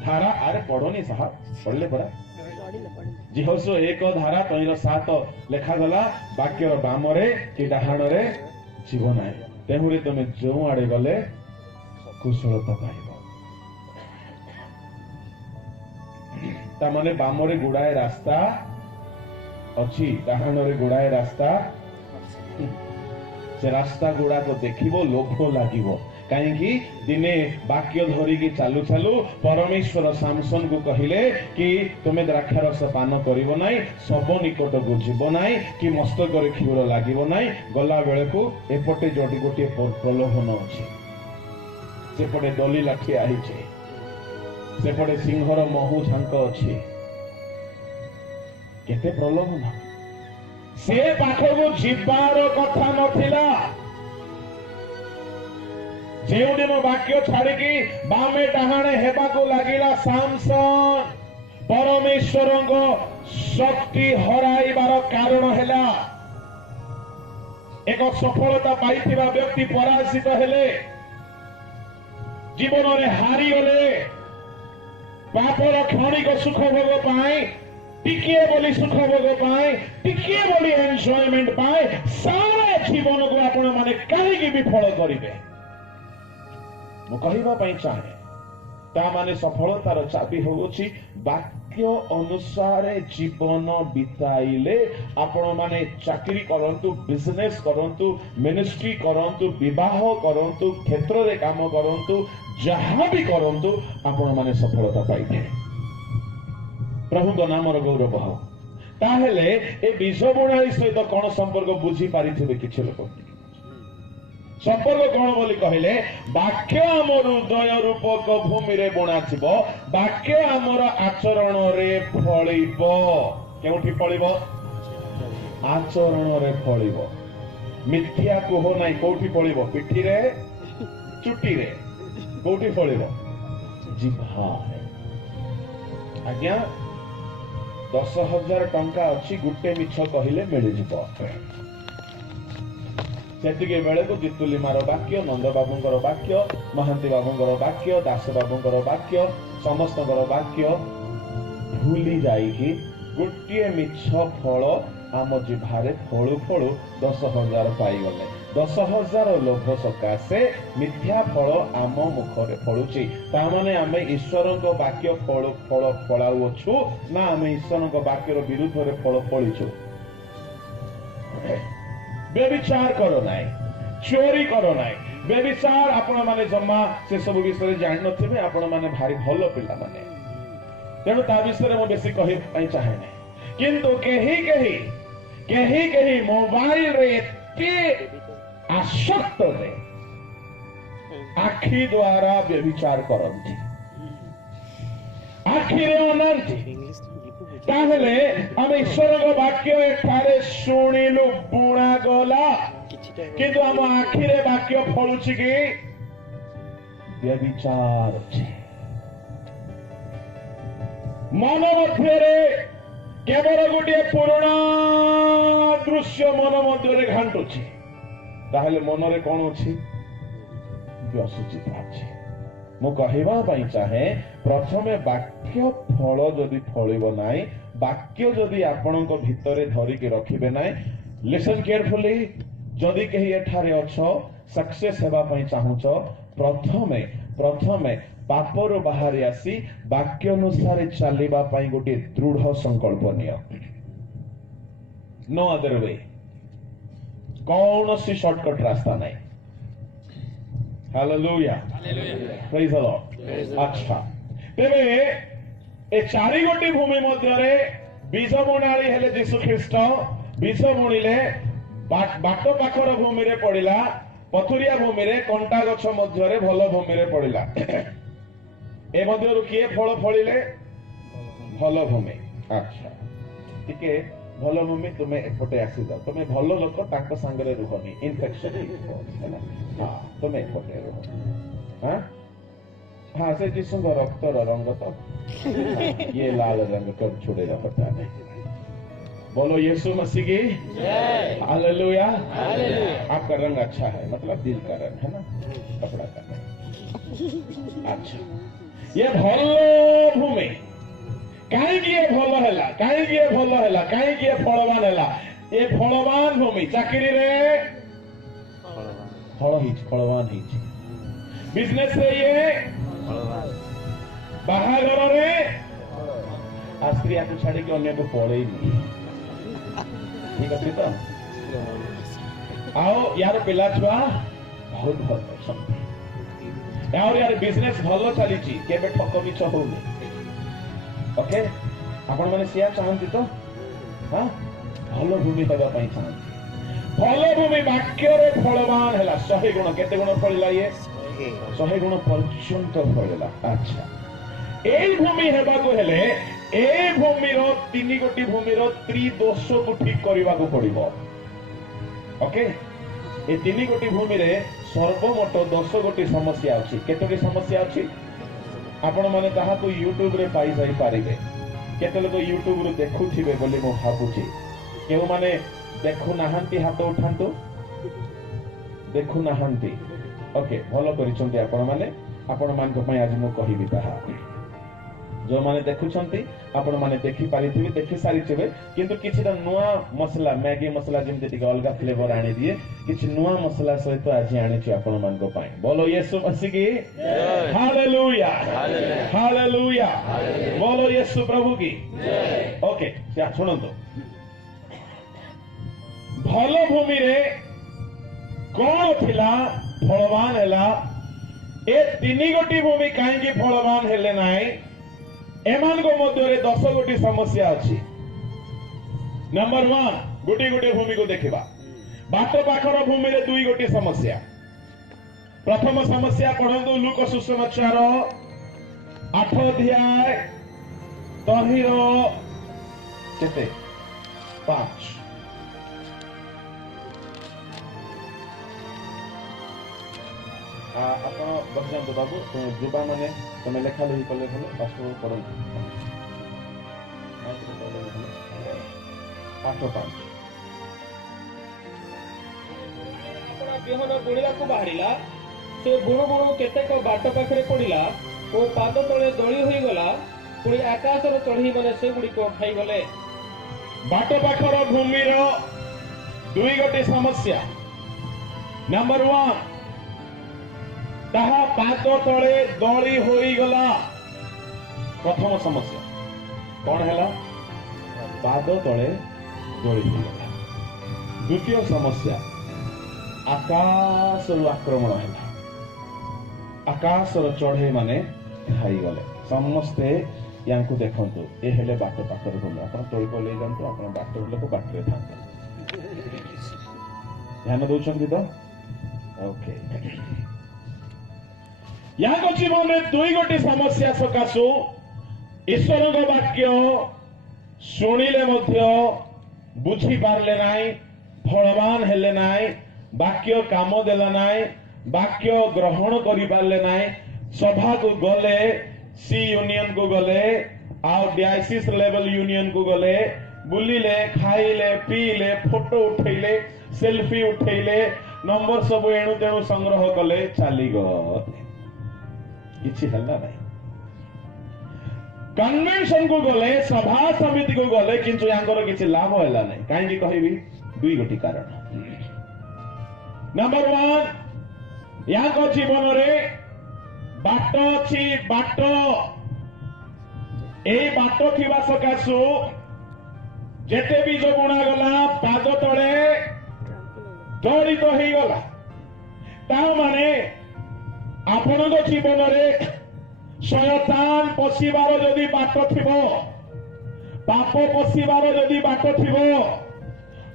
धारा आरे पढ़ोनी साहब पढ़ले परा जिहोशुआ 1:7 लेखा गला वाक्यर बामरे कि डाहाणरे जीव नाही तेहुरे तुम जो आड़े गले कुशलता पाइब तामाने बामरे गुड़ाए रास्ता अच्छी डाहाणरे गुड़ाए रास्ता से रास्ता गुड़ा को देखिबो लोभ लागिबो कहीं दिने वाक्य धरिकी चालू चालू परमेश्वर सामसन को कहिले कि तुमे द्राक्षारस पान करिवो नाही सब निकट को जीव नाही कि मस्तक रे क्षीर लागिवो नाही गला बेले को एपटे जोटी गोटे प्रलोभन अछि सेपटे डली लाठी आइछे सेपटे सिंहर महु झांक अछि केते प्रलोभन से पाखको जीवार कथा नथिला जो दिन वाक्य छाड़िकी बामे डाहाणे हेबाको लागिला सामसन परमेश्वर शक्ति हराइबार कारण हेला एक सफलता पाइथिबा व्यक्ति पराजित हेले जीवन में हारी गले पापर क्षणिक सुख भोग पाए टिकिए बोली सुख भोग पाए टिकिए बोली एंजॉयमेंट पाए सारा जीवन को आपण माने कहीं विफल करिवे मु कहबा पई चाहे ता माने सफलतार चाबी होउछि वाक्य अनुसार जीवन बिताइले आपण माने चाकरी करंतु बिजनेस करंतु मिनिस्ट्री करंतु विवाह करंतु क्षेत्र रे काम करंतु जहां भी करंतु आपण माने सफलता पाइबे प्रभु को नाम रो गौरव हो ताहेले ए बीज बुणाली सहित कोन संपर्क बुझी पारिथिबे किछ लोक संपर्क कौन बोली कहले वाक्य आमर हृदय रूपक भूमि रे बुणा थिबो वाक्य आमर आचरण रे फळिबो केउठी फळिबो आचरण रे फळिबो मिथ्या कोह नाही कोठी फळिबो पिठी रे चुटी रे कोठी फळिबो जिभा आज्ञा 10,000 टंका अछि गुटे मिछ कहिले मिलि जिवो सेतिके बेले को जितुली मारो वाक्य नंद बाबूंकर वाक्य महांती बाबूंकर वाक्य दास बाबूंकर वाक्य समस्तकर वाक्य भूली जाइकी गोटे मिछ फल आम जिभारे फलु फलु 10,000 पाई गले 10,000 लोभ सकाशे मिथ्या फल आम मुखरे फलुची ता माने आमे ईश्वर को वाक्य फल फल फलाउ अछु ना आमे ईश्वर को वाक्यर विरुद्ध रे फल फलिछु व्यभिचार करो नाई चोरी करो नाई व्यभिचार आपण माने जम्मा से सब विषय जान नथिबे आपण माने भारी भलो पिला माने तेणु ता विषय में बेसी कहि पई चाहे नै किंतु केही मोबाइल रे एते आसक्त रे आखि द्वारा व्यभिचार करंती आखि रे अनंती ताहले हम ईश्वर को वाक्य एठारे सुनिलु बुणा गला किंतु हम आखिरे वाक्य फलुछि कि व्यभिचार अछि मन मध्यरे केवल गोटे पुराना दृश्य मन मध्यरे घांटुछि ताहले मन रे कोन अछि व्यसुचित अछि मु कहबा पई चाहे प्रथमे वाक्य फल जदि फलिबो नाही वाक्य जदि आपणक भितरे धरि के रखिबे नाही लिसन केयरफुली जदि कहि एठारे अछो सक्सेस हेबा पई चाहुचो प्रथमे पापर बाहर आसी वाक्य अनुसार चलिबा पई गोटे दृढ़ संकल्प नियो नो अदर वे कौन सी शॉर्टकट रास्ता नहीं हालेलुया प्रेज द लॉर्ड अच्छा तेबे ए चारि गोटी भूमि मध्य रे बीज बुणाली हेले यीशु ख्रीष्ट बीज बुणिले बाट पाखर भूमि रे पड़िला पथुरिया भूमि रे कंटा गछ मध्य रे भलो भूमि रे पड़िला ए मध्य किए फल फलिले भलो भूमि अच्छा टिके भलो भूमि तुमे एपटे आसी जाओ तुमे भलो लोक ताको संगरे रुहनी इन्फेक्शन है हां तुमे एपटे रुह हां हां से जिसु रक्त रंग तो ये लाल रंग कब छोड़ेगा पता नहीं बोलो यीशु मसीह की जय हालेलुया हालेलुया आपका रंग अच्छा है मतलब दिल का रंग है ना कपड़ा का अच्छा ये भलो भूमि कहीं भल है कहीं फलवान है ये फलवान भूमि चाकरी रे फलवान बिजनेस रे ये बाहागर रे स्त्री को छाड़ी अन्य को पड़ेनी ठीक अच्छे तो आओ यार पिला छुआ बहुत भल अछंती और यार बिजनेस भल चली केबे ठक मिछ होउनी ओके आपण माने सिया चाहंती तो हां भल भूमि दबा पई चाहंती भल भूमि वाक्य रे फलवान हैला 100 गुण केते गुण फळिला ये 100 गुण पर्यंत फळिला अच्छा एई भूमि हेबा को हेले ए भूमि रो 3 गोटी भूमि रो त्रिदोष को ठीक करबा को पड़िबो ओके ए 3 गोटी भूमि रे सर्वमोट 10 गोटी समस्या अछि केतोटी समस्या अछि आपण माने ताहा को YouTube रे पाई जाई पारिबे केते लोग YouTube रे देखुथिबे बोली मो भाबुची केउ माने देखु नाहंती हाथ उठांतु देखु नाहंती ओके भलो करिसंती आपण मान को पई आज मो कहिबी ताहा जो माने देखुछंती आपण माने देखि पारिथिबे देखि सारिथिबे किंतु किछि नुआ मसला मैगी मसला जेमते टिक अलगा फ्लेवर आनी दिए किछि नुआ मसला सहित आज आनी छि आपण मान को पई बोलो यीशु मसीह की जय हालेलुया हालेलुया बोलो यीशु प्रभु की जय ओके या सुनंतो भलो भूमि रे कोन थिला फलवान हैला ए 3 गोटी भूमि काहे की फलवान हेले नाही एमान को मध्य 10 गोटी समस्या अच्छी नंबर 1 गोटी गोटी भूमि को देखिबा बाट पाखर भूमि रे 2 गोटी समस्या प्रथम समस्या पढ़ंतु लूका सुसमाचार 8 अध्याय तहिर केते 5 ଆପଣ ବସିଯାନ୍ତୁ ବାବୁ ଯୁବା ମାନେ ତମେ ଲେଖା ଲେଖି କଲେ ଭଲ ପାଠ ପଢନ୍ତୁ 8:5 ବିହନ ବୁଣିବାକୁ ବାହାରିଲା ସେ ବୁଣୁ ବୁଣୁ କେତେକ ବାଟ ପାଖରେ ପଡିଲା ଓ ପାଦ ତଳେ ଦଳି ହୋଇଗଲା ପୁଣି ଆକାଶର ଚଢେଇ ମାନେ ସେଗୁଡିକ ଖାଇଗଲେ ବାଟ ପାଖର ଭୂମିର 2 ଗୋଟି ସମସ୍ୟା ନମ୍ବର 1 ताहा पाद तले दली होईगला प्रथम समस्या कौन हैला पाद तले दली होईगला द्वितीय समस्या आकाश आक्रमण हैला आकाश चढ़े माने खाई गले समस्ते यांकु देखंतु ए हेले बाट पाकर बोल आपण तोय को ले जानतु आपण बाट लोक बाट रे थांतु ध्यान दोचंती तो ओके यहाँ जीवन में 2 गोटी समस्या सकाशु ईश्वर वाक्य शुणिले बुझी पारले नाई फलवान हेले नाई वाक्य काम देला नाई वाक्य ग्रहण करि पारले नाई सभा को गले सी यूनियन को गले आउ डायसिस लेवल यूनियन को गले बुलिले खाइले पीले फोटो उठैले सेल्फी उठैले नंबर सब एणु तेणु संग्रह कले चली गले किछि हल्ला नहीं कन्वेंशन को गले सभा समिति को गले किंतु यांकर किछि लाभ हैला नहीं काहे कि कहबी 2 गोटी कारण नंबर 1 यांको जीवन रे बाट अछि बाट एई बाट थिबा सकासु जेते भी जो गुणा गला पाद तळे दलित होई गला ता माने आपण जीवन में शयतान पशिबार जदि बाट थिबो पाप पशिबार जदि बाट थिबो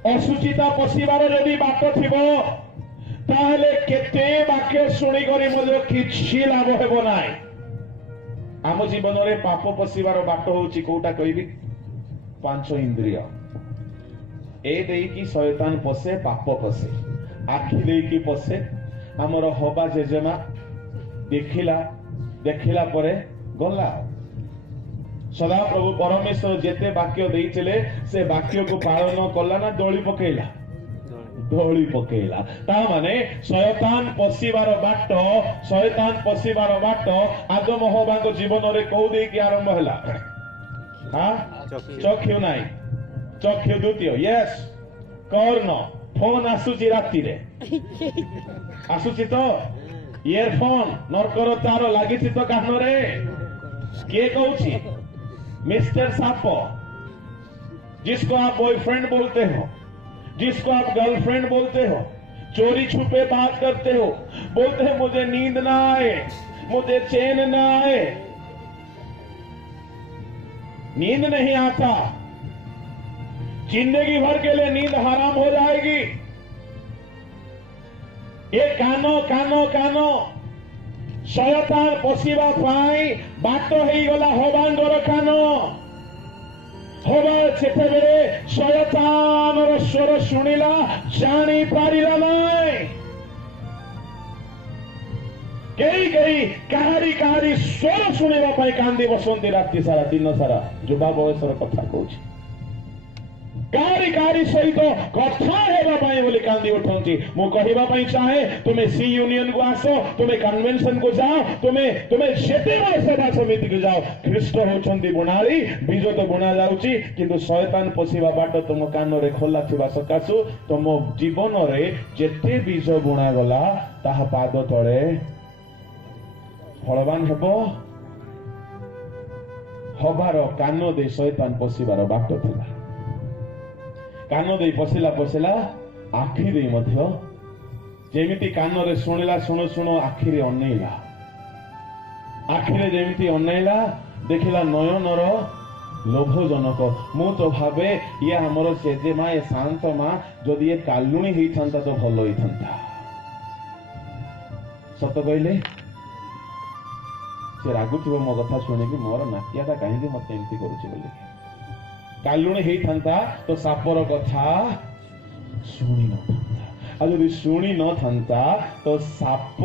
असुचिता पशिबार जदि बाट थिबो ताहले केते वाक्य सुनी करी मजे किछि लाभ हेबो नाही आम जीवन में पाप पशिबार बाट होउची कोटा कहबी 5 इंद्रिय ए देई की शयतान पसे पाप पसे आखि देई की पसे हमर हबा जेजेमा देखिला परे गला सदा प्रभु परमेश्वर जेते वाक्य देइथिले से वाक्य को पालन कला ना दोली पकेला ता माने शयतान पशिबार बाट आदम हवा को जीवन रे कहू दे की आरंभ हैला हां चक्षु नाही चक्षु द्वितीय यस कर्ण फोन आसुची राती रे आसुची तो इयरफोन नरकर तार लागिछि तो कान रे के कहउछि मिस्टर सापो, जिसको आप बॉयफ्रेंड बोलते हो, जिसको आप गर्लफ्रेंड बोलते हो, चोरी छुपे बात करते हो, बोलते हैं मुझे नींद ना आए, मुझे चैन ना आए। नींद नहीं आता, जिंदगी भर के लिए नींद हराम हो जाएगी। ये कानो कानो कानो शयतान पशिबा पाई बाट हो गला हबांगर कानो हवा जेतेबेले शयतानर स्वर शुणिला जानी पारिला नहीं। कई कई काहारी काहारी स्वर शुणिबा पाई कांदी बसंती राति सारा दिन सारा। युवा बयसर कथा कहूछि, काहारी काहारी सहित कथा हेबा पाई बोली कांदी उठंती। मु कहिबा पाई चाहे तुमे सी यूनियन को आसो, तुमे कन्वेंशन को जाओ, तुमे जेतेबेले सभा समिति को जाओ। ख्रीष्ट होचंती बुणाली, बीज तो बुणा जाउची, किंतु शयतान पशिबा बाट तुम कान रे खोला थिबा सकासु तुम जीवन रे जेते बीज बुणा गला ताहा पाद तळे फलवान हेबो। हबार कान दे शयतान पशिबार बाट थिला। कान दे पशिला पशिला आखि दे मध्य जेमिति कान रे शुणिला शुणु शुणु आखि रे अनैला, आखि रे जेमिति अनैला देखिला नयनर लोभजनक। मु तो भावे ये हमर जेजे माँ ये शांत माँ जदि ये कालुणी ही थांता तो भलो ही थांता। सत कहले से रागुथिबो मो कथा शुणिकी मोर नाकियाटा कहीं मत एमती करूची बोली। कालुणी ही थांता तो सापर कथा शुणी न थांता। और यदि शुणी न थांता तो साप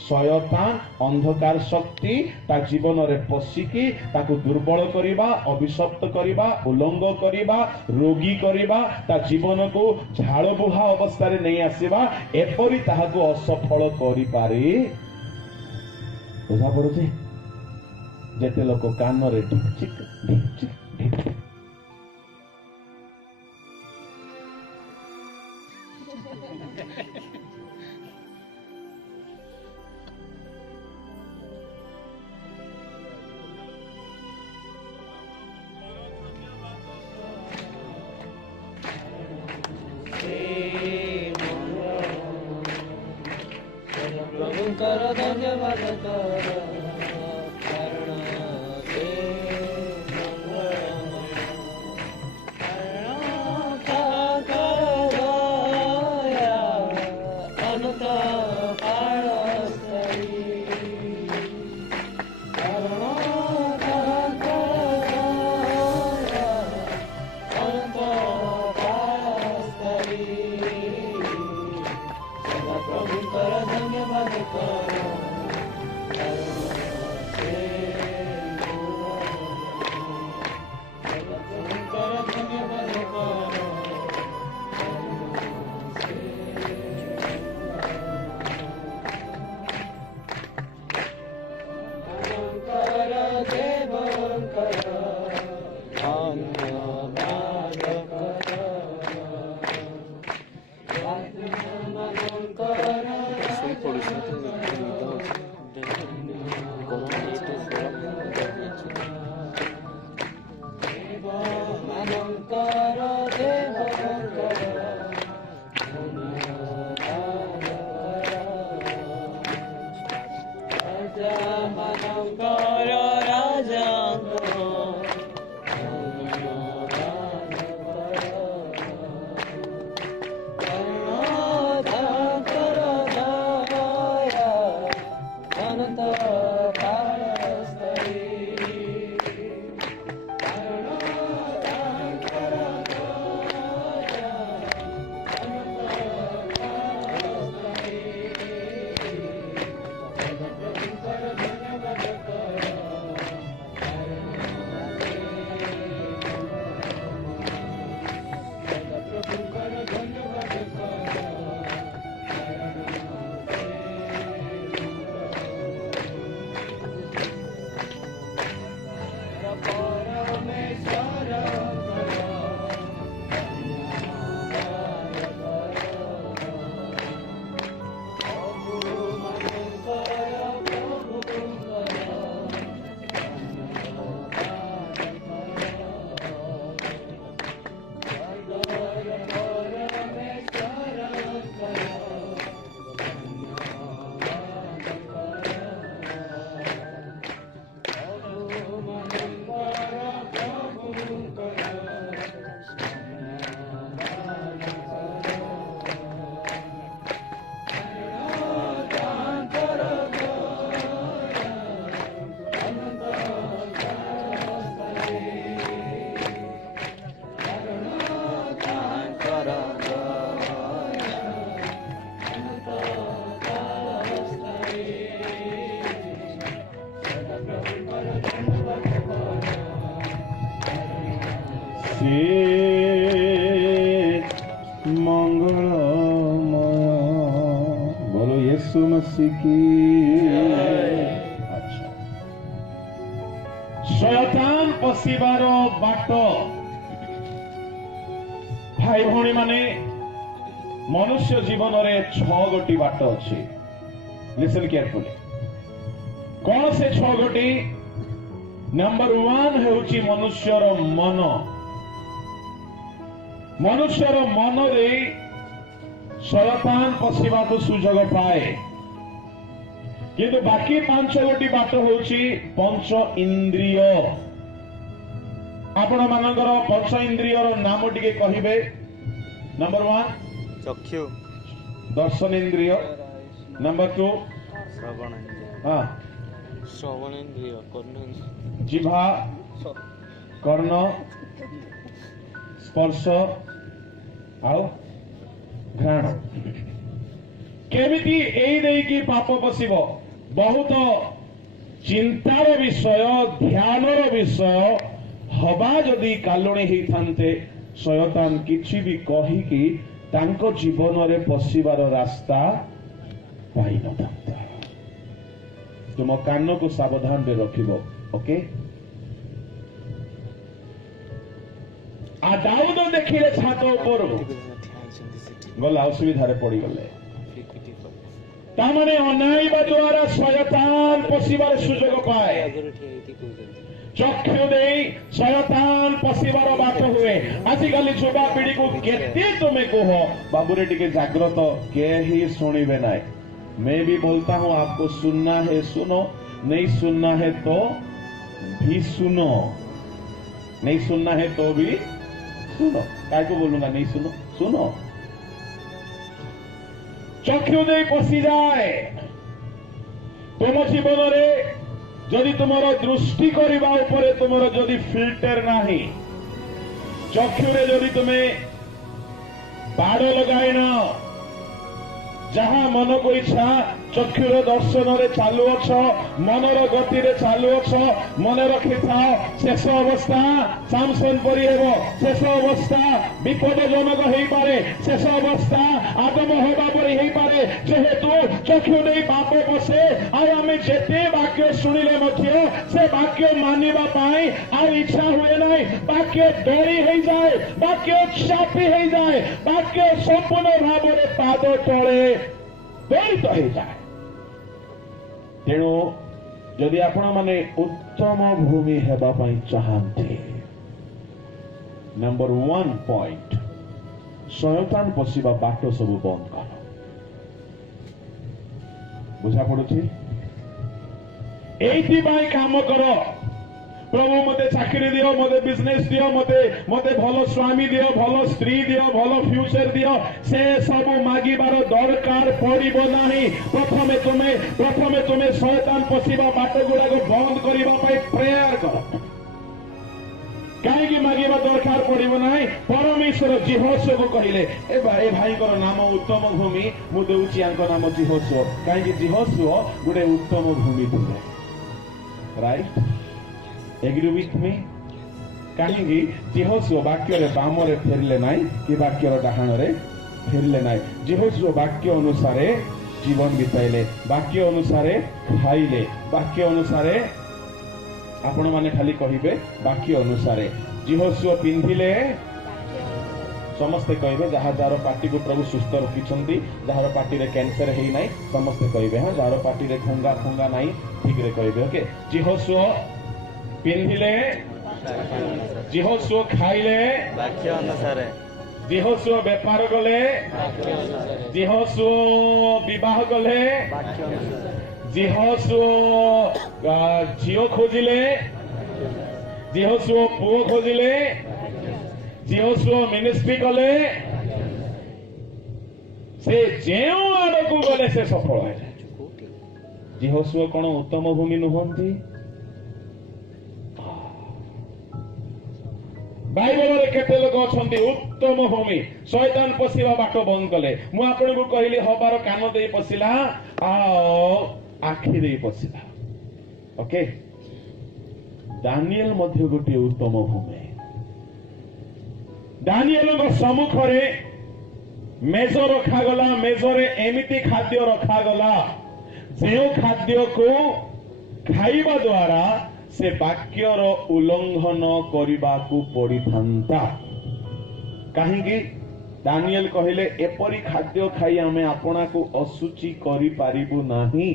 शयतान अंधकार शक्ति ता जीवन रे पशिकी ताकू दुर्बल करिबा, अभिशप्त करिबा, उलंग करिबा, रोगी करिबा, ता जीवन को झाड़ बुहा अवस्था रे नहीं आसीबा, एपरि ताहाकू असफल करि पारे। बुझा पड़ुछि जेते लोक कान रे ढिकचिक ढिकचिक ढिकचिक प्रभुंकर धन्यवाद कर राजा से मंगलमय। बोलो यीशु मसीह की। अच्छा, शयतान पशिबार बाट भाई भौणी माने मनुष्य जीवन में 6 गोटी बाट अच्छी। Listen carefully. कौन से 6 गोटी? नंबर 1 हेउची मनुष्यर मन। मनुष्यर मन रे शयतान पशिबा को सुजोग पाए, किंतु बाकी 5 गोटी बाट होउची पंच इंद्रिय। आपण मानकर पंच इंद्रियर नाम टिके कहिबे। नंबर 1 चक्षु, दर्शन इंद्रिय। नंबर 2 श्रवण हाँ इंद्रिय, कर्ण जिह्वा, कर्ण, स्पर्श आउ घ्राण। केमिति एई देकी पाप पशिब? बहुत चिंतार विषय, ध्यानर विषय हवा जदि कालुणी होइथान्ते शयतान किछि भी कहिकी तांको जीवन रे पशिबार रास्ता पाई न थांता। तुम कान को सावधान रे रखिबो। ओके। आ दाऊद देखिले छात ऊपर गला असुविधा पड़ी गले। तामाने अनाइबा द्वारा शयतान पशिबार सुजोग पाए। चक्षु दे शयतान पशिबार बाट हुए। आजिकल युवा पीढ़ी को केते तुमे कह बाबूरे टिके जाग्रत, के ही सुनिबे नाय। मैं भी बोलता हूं आपको सुनना है सुनो, नहीं सुनना है तो भी सुनो, नहीं सुनना है तो भी सुनो। काय को बोलूंगा नहीं सुनो? सुनो। चक्षु दे पशि जाए तुम जीवन रे जदि तुमर दृष्टि करबा उपरे तुमर जदि फिल्टर नाही, चक्षु रे जदि तुमे बाड़ लगाइन, जहां मन को इच्छा चक्षुर दर्शन रे चालू अछ, मनर गति रे चालू अछ, मन रखि था शेष अवस्था सामसन परि हेबो। शेष अवस्था विपदजनक हेई पारे, शेष अवस्था आदम हेबा परि हेई पारे। जेहेतु चक्षु नै पाप बसे आ आमे जेते वाक्य सुनिले मध्य से वाक्य मानिबा पाई आ इच्छा हुए नै। वाक्य डरी हेई जाए, वाक्य चापी हेई जाए, वाक्य संपूर्ण भाव रे पाद तळे प्रेरित हो जाए। तेणु जदि आपण माने उत्तम भूमि हेबा पई चाहते, नंबर 1 पॉइंट शयतान पशिबा बाट सब बंद कर। बुझा पड़ुछि? एइथि बाई काम करो। प्रभु मते चाकरी दियो, मते बिजनेस दियो, मते भलो स्वामी दियो, भलो स्त्री दियो, भलो फ्यूचर दियो। से सब मागिबार दरकार पड़िबो नाही। प्रथमे तुमे शयतान पशिबा बाट गुडा को बंद करिबा पई प्रेयर करो। कहीं मागिबा दरकार पड़िबो नाही। परमेश्वर जिहोशू को कहिले ए भाई को नाम उत्तम भूमि मु देउची आंको नाम जिहोशू। कहीं जिहोशू गुडे उत्तम भूमि थिले। राइट? Agree with me? कहीं जिहोशू वाक्य रे बाम रे फेरले नाई कि वाक्य डाहाण रे फेरले नाई। जिहोशू वाक्य अनुसार जीवन बिताइले, वाक्य अनुसार खाइले, वाक्य अनुसार आपण माने खाली कहिबे वाक्य अनुसार। जिहोशू पिंधिले समस्ते कहिबे जहा जार पार्टी को प्रभु सुस्थ रखिछंती, जार पार्टी रे कैंसर हेई नाई समस्ते कहिबे। हां, जार पार्टी रे फंगा नाई ठीक रे कहिबे। ओके। जिहोशू पिंधिले, जिहोशू खाइले वाक्य अनुसार, जिहोशू व्यापार गले, जिहोशू विवाह गले, जिहोशू झील खोजिले, जिहोशू पुओ खोजिले, जिहोशू मिनिस्ट्री कले, से जेउ आड़ को गले से सफल है। जिहोशू कौन उत्तम भूमि नुहंती? बाइबल रे केते लोक अछंती उत्तम भूमि शयतान पशिबा बाट बंद कले। मु आपन को कहली हबार कान दे पशिला आ आखि दे पशिला। ओके। दानिएल मध्य गोटे उत्तम भूमि। दानिएल सम्मुख मेज रखागला मेजरे एमिति खाद्य रखागला जो खाद्य को खाइबा द्वारा से वाक्यर उल्लंघन करने को पड़ी था। कहीं दानिएल कहले एपरी खाद्य खाई आमे आपना को असुचि करि पारिबु नाही।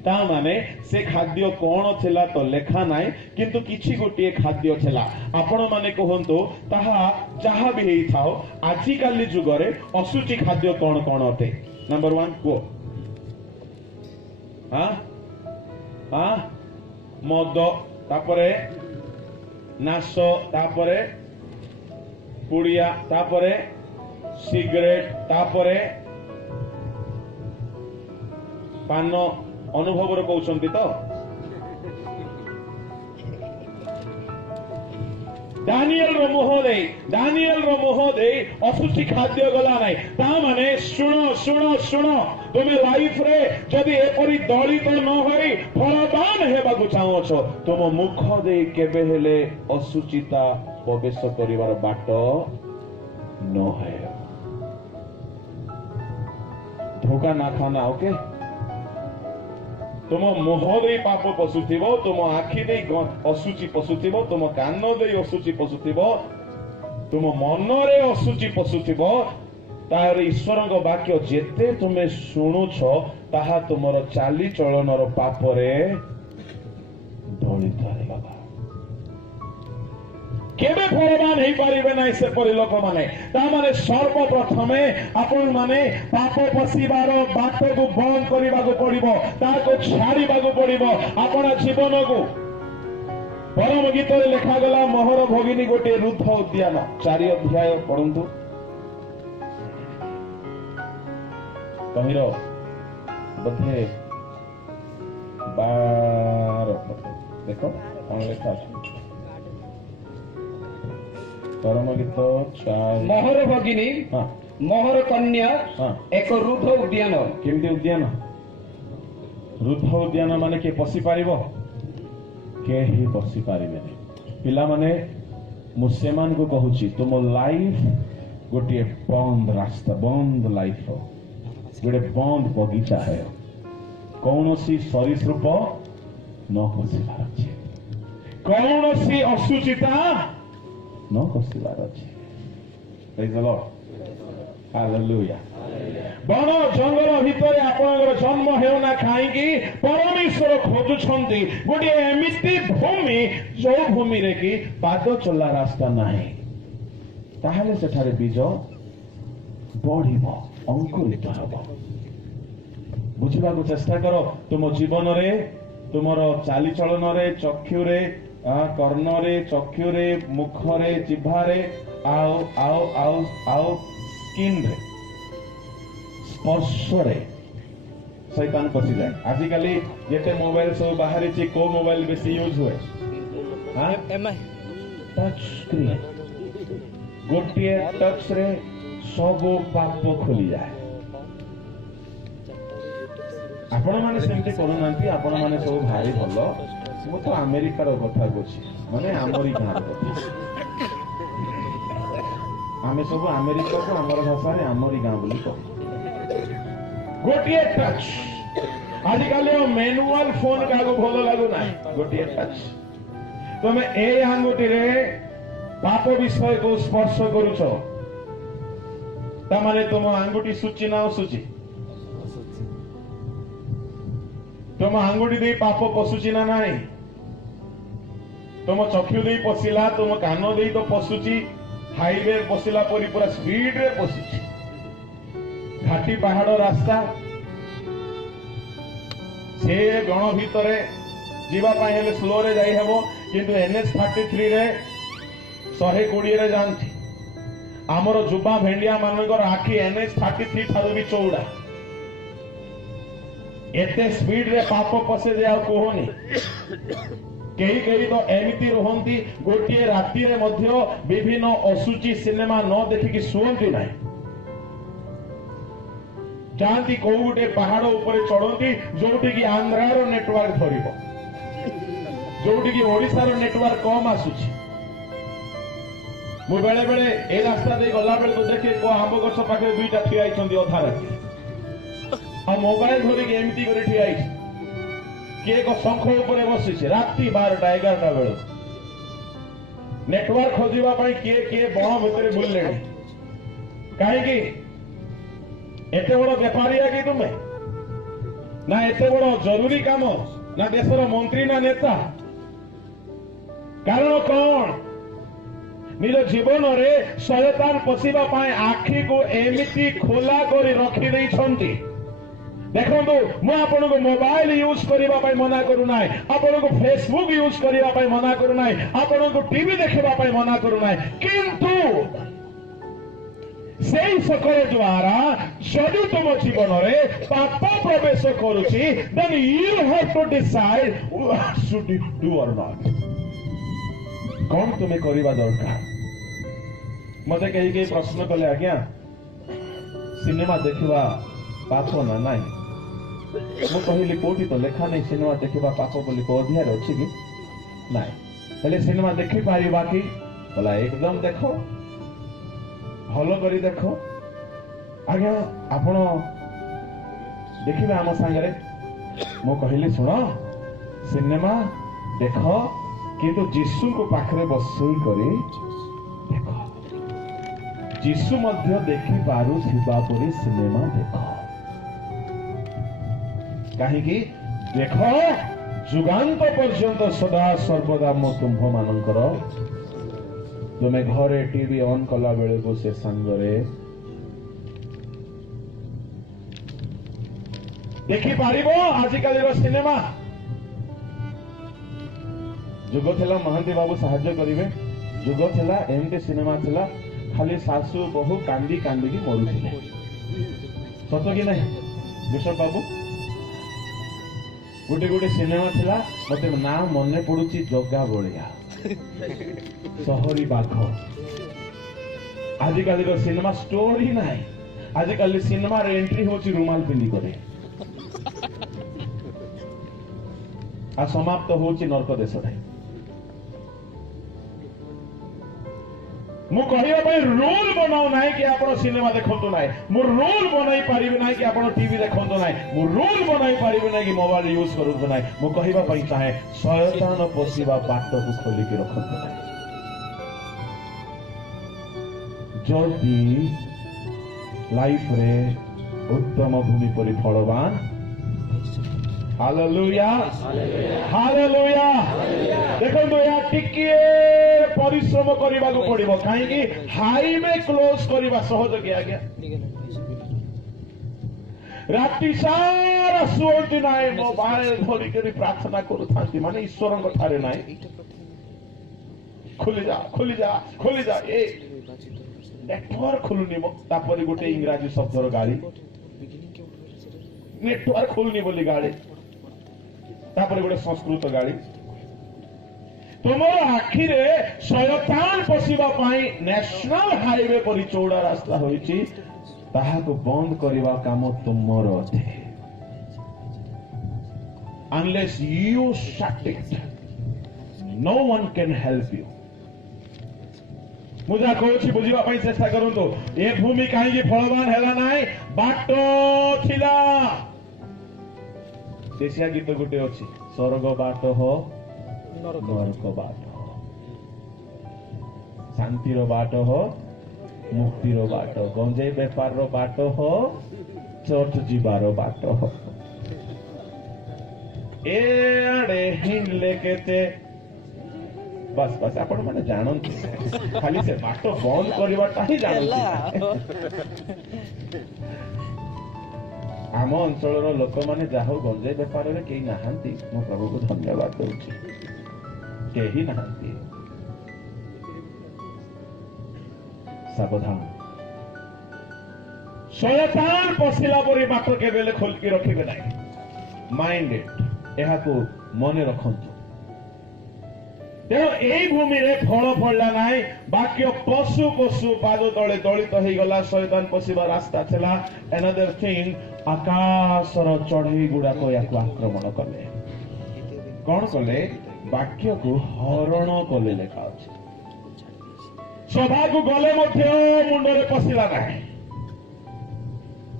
ता माने से खाद्य कौन थिला तो लेखा नाई, किंतु किछि गोटे खाद्य थिला। आपण माने कहंतो ताहा जहा भी हेई थाओ आजि काली जुगरे असुचि खाद्य कौन कौन अटे। नंबर 1 को मद, तापरे नाश, तापरे पुड़िया, तापरे सिगरेट, तापरे पान। अनुभव कहते तो दानिएल मुह दे असुचि खाद्य गला ना। ताने शुण शुण शुण तुम लाइफ रे जदि एपरी दलित न होई फलवान हेबाकु चाहछ तुम मुख दे केबे हेले असुचिता प्रवेश करिवार बाट न है। धोखा ना खाना। ओके, तुम मुह दे पाप पशुथिब, तुम आखि दे असुचि पशुथिब, तुम कान दे असुचि पशुथिब, तुम मन रे असुचि पशुथिब। तार ईश्वर वाक्य जेते तुमे शुणुछ ताहा तुमर चाली चलनर पाप रे दलित हेबा। केबे फलवान हेई पारिबे नै से परि लोक माने। ता माने सर्वप्रथमे आपण माने पाप पसिबार बाट को बंद करिबा को पड़िबो, ताको छाड़िबा को पड़िबो आपण जीवन को। परम गीत रे लिखा गला मोहर भगिनी गोटे रुद्ध उद्यान 4 अध्याय पढंतु। तहिरो बधे 12 देखो कौन लिखा है। परम गीत 4 मोहर भगिनी मोहर कन्या एक रुद्ध उद्यान। केमती उद्यान? रुद्ध उद्यान माने के पसी पारिबो? के ही पसी पारिबे नहीं। पिला माने मुसेमान को कहूची तुम लाइफ गोटे बंद रास्ता, बंद लाइफ, गोटे बंद बगीचा है। कौन सी सरीसृप न पसिबार अछि, कौन सी असुचिता न पसिबार अछि। Praise the Lord, hallelujah. बन जंगल भितर आपनकर जन्म हेउना काईकि परमेश्वर खोजुछंती गोटे एमिति भूमि जो भूमि रे कि पाद चला रास्ता नाही। ताहले सेठारे बीज बढ़िबो, अंकुरित हबो। बुझिबा को चेष्टा करो। तुम जीवन रे तुमर चाली चलन रे, चक्षु रे, कर्ण रे, चक्षु रे, मुख रे, जिह्वा रे, आओ आओ आओ आओ स्किन रे, स्पर्श रे शैतान पसी जाए। आजिकाली जेते मोबाइल सब बाहरी छी, को मोबाइल बेसी यूज हुए? Touch screen. गोटे टच रे सब पाप खोली जाए। आपण माने सेमते करूनांती। आपण माने सब भारी भलो। मु तो अमेरिकार कथा कहछि, माने आमरी गाँ आमे सब अमेरिका को आमर भाषा रे आमरी गाँ बोली कहू। गोटे टच। आजिकाली मैनुअल फोन का भल लागू ना। गोटे टच तुम ए आंगुठी रे पाप विषय को स्पर्श करुछ, तामाने तुम आंगुठी सूची ना सूची? तुम आंगुठी दे पाप पशुची ना नाही? तुम चक्षु दे पशिला, तुम कान दे तो पशुची, हाईवे पशिला परी पूरा स्पीड रे पशुची। घाटी पहाड़ रास्ता से गण भितर जीवा पाए हेले स्लो रे जाई हेबो, किंतु NH33 रे 120 रे जानथि। आमर जुबा भेंडिया मानकर आखि NH33 ठारू भी चौड़ा। एते स्पीड रे पाप पसे जे आ कोहनी। कई कई तो एमिति रहंती गोटे राति रे मध्य विभिन्न असुचि सिनेमा न देखिकी सुवंती नाही। जाती को गोटे पहाड़ ऊपर चढ़ती जोटी की आंध्रार नेटवर्क धरिबो, जोटी की ओडिशार नेटवर्क कम आसुची। मु बेले बेले ए रास्ता दे गला बेले को देखे को आंब गछ पाखे दुईटा ठिया आइछन्ती अधा राति आ मोबाइल धरिक एमती करे ठिया आइछ किए को शंख ऊपर बसिছে राति 12टा 11टा बेले नेटवर्क खोजिबा पई किए किए बण भितर बुलले काहे कि एते बड़ व्यापारिया कि तुमे ना एते बड़ जरूरी काम ना देशर मंत्री ना नेता कारण कौन निज जीवन रे शयतान पशिबा पाए आखि को एमिति खोला करी रखी देई छंती देखंतु मु आपन को मोबाइल यूज करिबा पाए मना करू नाय आपन को फेसबुक यूज करिबा पाए मना करू नाय आपन को टीवी देखिबा पाए मना करू नाय किंतु सेई सकल द्वारा जदि तुम जीवन रे पाप प्रवेश करूची then you have to decide what should you do और नॉट कौन तुम्हें करवा दरकार मते कही के प्रश्न कले आज्ञा सिनेमा देखिबा पाप ना नाई मु कहली कोठी तो लेखा नहीं सिनेमा देखिबा पाप बोली को अध्याय अछि कि नाई हेले सिनेमा देखि पारिबा कि बोला एकदम देखो भलो करी देखो आज्ञा आपण देखिबा हम संगे मु कहली सुनो सिनेमा देखो किंतु जीसु को पाखरे बसई करे देखो जीसु मध्य देखि पारु थिबा परी सिनेमा देखो काहे कि देखो जुगांत पर्यंत सदा सर्वदा मो तुम्भ मानकर तुमे घरे टीवी ऑन कला बेले को से संगरे देखि पारिबो आजिकाली रो सिनेमा जुग थिला महांती बाबू साहाय्य करिवे जुग थिला एमती सिनेमा थिला खाली सासु बहु कांदी कांदी की मरुथिले सत कि नहीं विश्व बाबू गोटे गोटे सिनेमा थिला मते ना मने पडुची जग्गा बळिया सहरी बाघ आजिकाली रो सिनेमा स्टोरी नाही आजिकाली सिनेमा रे एंट्री होची रुमाल पिंदी करे आ समाप्त होची नरक देश रे मु कहिया भाई रूल बनाओ नाही कि आपण सिनेमा देखंतो नाही मु रूल बनाई पारिबे नाही कि आपण टीवी देखंतो नाही मु रूल बनाई पारिबे नाही कि मोबाइल यूज करंतो नाही मु कहिबा पई चाहे शयतान पसिबा बाट को खोली के रखंतो नाही जल्दी लाइफ रे उत्तम भूमि परि फलवान हालेलुया हालेलुया देखो या टिकिए परिश्रम करने को पड़ो कहीं हाईवे क्लोज करने सहज कि आज्ञा राति सारा शुअती ना मोबाइल धरिक प्रार्थना करूँ माने ईश्वर ठारे ना खोली जा खोली जा खोली जा ए नेटवर्क खुलुनी तापर गोटे इंग्राजी शब्दर गाड़ी नेटवर्क खुलनी बोली गाड़ी तापर गोटे संस्कृत गाड़ी तुम आखि शयतान पशिबा पाई नेशनल हाईवे पर चौड़ा रास्ता होइछि ताहाको बंद करबा काम तुमर अछि unless you shut it no one can help you मुझा कहूँ बुझा चेष्टा करंतु ए भूमि कहीं फलवान है नाई बाट थिला देशिया गीत गोटे अच्छी स्वर्ग बाट हो नरक बाट हो शांतिर बाट हो मुक्तिर बाट गंजे बेपार बाट हो चर्च जीवार बाट हो ए आड़े हिंडले केते बस बस आपण माने जानंती खाली से बाट बंद करवाटा ही जानंती आम अंचल लोक मैंने जाहो गंजे बेपार में कहीं नहांती मो प्रभु को धन्यवाद दूची कहीं नहांती सावधान शयतान पशिला परी बाट केबेले खोलकी रखिबे नाही माइंडेड एहा को मने रखंतु तेणु यही भूमि रे फल फलला नाई बाक्य पशु पशु पाद तले दलित हो गला शयतान पशिबा रास्ता थिला अनदर थिंग आकाशर चढ़ई गुड़ाक याकू आक्रमण कले कौन कले वाक्य को हरण कले लेखा अछि ସଭାକୁ ଗଲେ ମଧ୍ୟ ମୁଣ୍ଡରେ ପଶିଲା ନାହିଁ,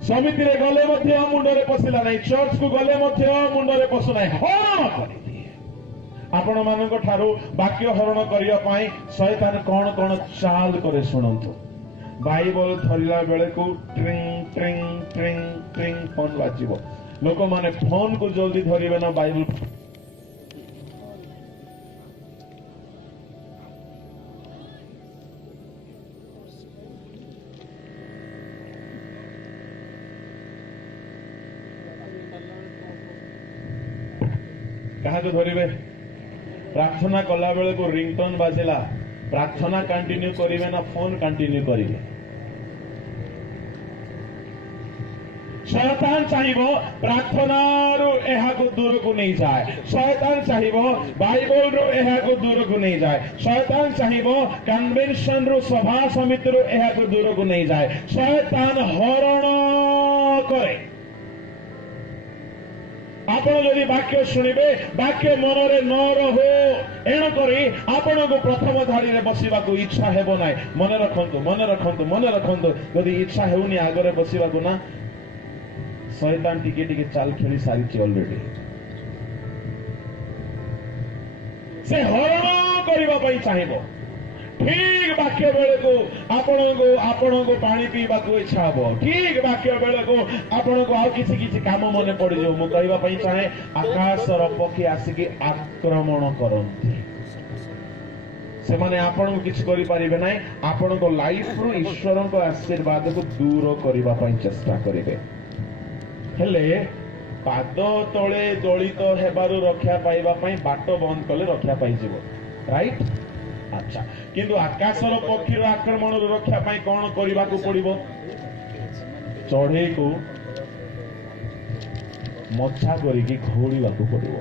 ସମିତିରେ ଗଲେ ମଧ୍ୟ ମୁଣ୍ଡରେ ପଶିଲା ନାହିଁ, ଚର୍ଚ୍ଚକୁ ଗଲେ ମଧ୍ୟ ମୁଣ୍ଡରେ ପଶୁନାହିଁ, ହରଣ କରିଦିଏ। ଆପଣମାନଙ୍କ ଠାରୁ ବାକ୍ୟ ହରଣ କରିବା ପାଇଁ ଶୟତାନ କଣ କଣ ଚାଲ କରେ ଶୁଣନ୍ତୁ। ବାଇବଲ ଧରିଲା ବେଳକୁ ଟ୍ରିଙ୍ଗ ଟ୍ରିଙ୍ଗ ଟ୍ରିଙ୍ଗ ଟ୍ରିଙ୍ଗ ଫୋନ ବାଜିବ। ଲୋକମାନେ ଫୋନକୁ ଜଲ୍ଦି ଧରିବେ ନା ବାଇବଲ କାହାକୁ ଧରିବେ? ପ୍ରାର୍ଥନା କଲା ବେଳକୁ ରିଙ୍ଗଟୋନ ବାଜିଲା, ପ୍ରାର୍ଥନା କଣ୍ଟିନ୍ୟୁ କରିବେ ନା ଫୋନ କଣ୍ଟିନ୍ୟୁ କରିବେ? ଶୟତାନ ଚାହିଁବ ପ୍ରାର୍ଥନାରୁ ଏହାକୁ ଦୂରକୁ ନେଇଯାଏ, ଶୟତାନ ଚାହିଁବ ବାଇବଲରୁ ଏହାକୁ ଦୂରକୁ ନେଇଯାଏ, ଶୟତାନ ଚାହିଁବ କନଭେନସନରୁ ସଭା ସମିତିରୁ ଏହାକୁ ଦୂରକୁ ନେଇଯାଏ। ଶୟତାନ ହରଣ କରେ। ଆପଣ ଯଦି ବାକ୍ୟ ଶୁଣିବେ, ବାକ୍ୟ ମନରେ ନ ରହୁ, ଏଣୁକରି ଆପଣଙ୍କୁ ପ୍ରଥମ ଧାଡ଼ିରେ ବସିବାକୁ ଇଚ୍ଛା ହେବ ନାହିଁ। ମନେ ରଖନ୍ତୁ, ମନେ ରଖନ୍ତୁ, ମନେ ରଖନ୍ତୁ, ଯଦି ଇଚ୍ଛା ହେଉନି ଆଗରେ ବସିବାକୁ ନା, ଶୟତାନ ଟିକେ ଟିକେ ଚାଲ ଖେଳି ସାରିଛି ଅଲରେଡି। ସେ ହରଣ କରିବା ପାଇଁ ଚାହିଁବ। ଠିକ ବାକ୍ୟ ବେଳକୁ ଆପଣଙ୍କୁ ପାଣି ପିଇବାକୁ ଇଚ୍ଛା ହବ, ଠିକ ବାକ୍ୟ ବେଳକୁ ଆପଣଙ୍କୁ ଆଉ କିଛି କିଛି କାମ ମନେ ପଡିଯିବ। ମୁଁ କହିବା ପାଇଁ ଚାହେଁ, ଆକାଶର ପକ୍ଷୀ ଆସିକି ଆକ୍ରମଣ କରନ୍ତି। ସେମାନେ ଆପଣଙ୍କୁ କିଛି କରିପାରିବେ ନାହିଁ, ଆପଣଙ୍କ ଲାଇଫରୁ ଈଶ୍ୱରଙ୍କ ଆଶୀର୍ବାଦକୁ ଦୂର କରିବା ପାଇଁ ଚେଷ୍ଟା କରିବେ। ହେଲେ ପାଦ ତଳେ ଦଳିତ ହେବାରୁ ରକ୍ଷା ପାଇବା ପାଇଁ ବାଟ ବନ୍ଦ କଲେ ରକ୍ଷା ପାଇଯିବ, ରାଇଟ? ଆଚ୍ଛା, କିନ୍ତୁ ଆକାଶର ପକ୍ଷୀର ଆକ୍ରମଣରୁ ରକ୍ଷା ପାଇଁ କଣ କରିବାକୁ ପଡିବ? ଚଢେଇକୁ ମଛା କରିକି ଘଉଡ଼ିବାକୁ ପଡିବ,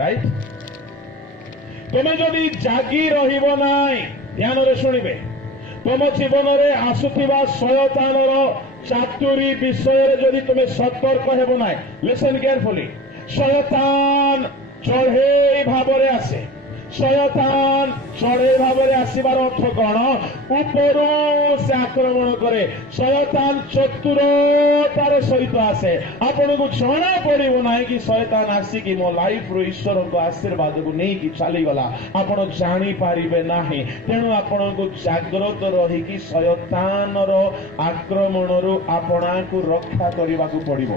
ରାଇଟ? ତୁମେ ଯଦି ଜାଗି ରହିବ ନାହିଁ, ଧ୍ୟାନରେ ଶୁଣିବେ, ତୁମ ଜୀବନରେ ଆସୁଥିବା ଶୟତାନର ଚାତୁରୀ ବିଷୟରେ ଯଦି ତୁମେ ସତର୍କ ହେବ ନାହିଁ, ଲିସନ କେୟାରଫୁଲି। ଶୟତାନ ଚଢେଇ ଭାବରେ ଆସେ। ଶୟତାନ ଚଢେଇ ଭାବରେ ଆସିବାର ଅର୍ଥ କଣ? ଉପରୁ ସେ ଆକ୍ରମଣ କରେ। ଶୟତାନ ଚତୁରତାର ସହିତ ଆସେ। ଆପଣଙ୍କୁ ଜଣା ପଡିବ ନାହିଁ କି ଶୟତାନ ଆସିକି ମୋ ଲାଇଫରୁ ଈଶ୍ୱରଙ୍କ ଆଶୀର୍ବାଦକୁ ନେଇକି ଚାଲିଗଲା, ଆପଣ ଜାଣିପାରିବେ ନାହିଁ। ତେଣୁ ଆପଣଙ୍କୁ ଜାଗ୍ରତ ରହିକି ଶୟତାନର ଆକ୍ରମଣରୁ ଆପଣଙ୍କୁ ରକ୍ଷା କରିବାକୁ ପଡିବ।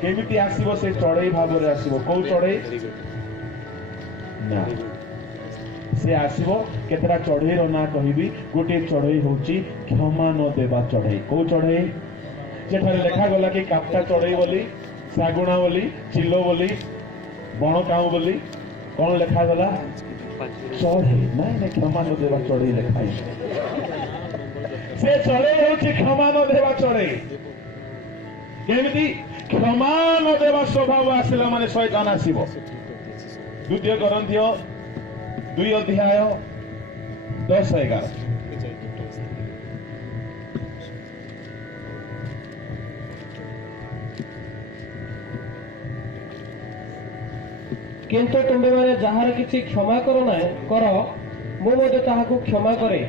କେମିତି ଆସିବ? ସେ ଚଢେଇ ଭାବରେ ଆସିବ। କୋଉ ଚଢେଇ? ନା, ସେ ଆସିବ। କେତେଟା ଚଢେଇର ନାଁ କହିବି। ଗୋଟିଏ ଚଢେଇ ହଉଛି କ୍ଷମା ନ ଦେବା ଚଢେଇ। କୋଉ ଚଢେଇ? ସେଠାରେ ଲେଖାଗଲା କି କାପ୍ତା ଚଢେଇ ବୋଲି, ଶାଗୁଣା ବୋଲି, ଚିଲ ବୋଲି, ବଣ କାଉ ବୋଲି। କଣ ଲେଖାଗଲା? ଚଢେଇ। ନାଇଁ ନାଇଁ, କ୍ଷମା ନ ଦେବା ଚଢେଇ ଲେଖା ହେଇଛି। ସେ ଚଢେଇ ହଉଛି କ୍ଷମା ନ ଦେବା ଚଢେଇ। କେମିତି? କ୍ଷମା ନ ଦେବା ସ୍ୱଭାବ ଆସିଲା ମାନେ ଶୟତାନ ଆସିବ। ଦ୍ୱିତୀୟ କରନ୍ଥୀୟ 2:10-11। କିନ୍ତୁ ତୁମେମାନେ ଯାହାର କିଛି କ୍ଷମା କର ମୁଁ ମଧ୍ୟ ତାହାକୁ କ୍ଷମା କରେ।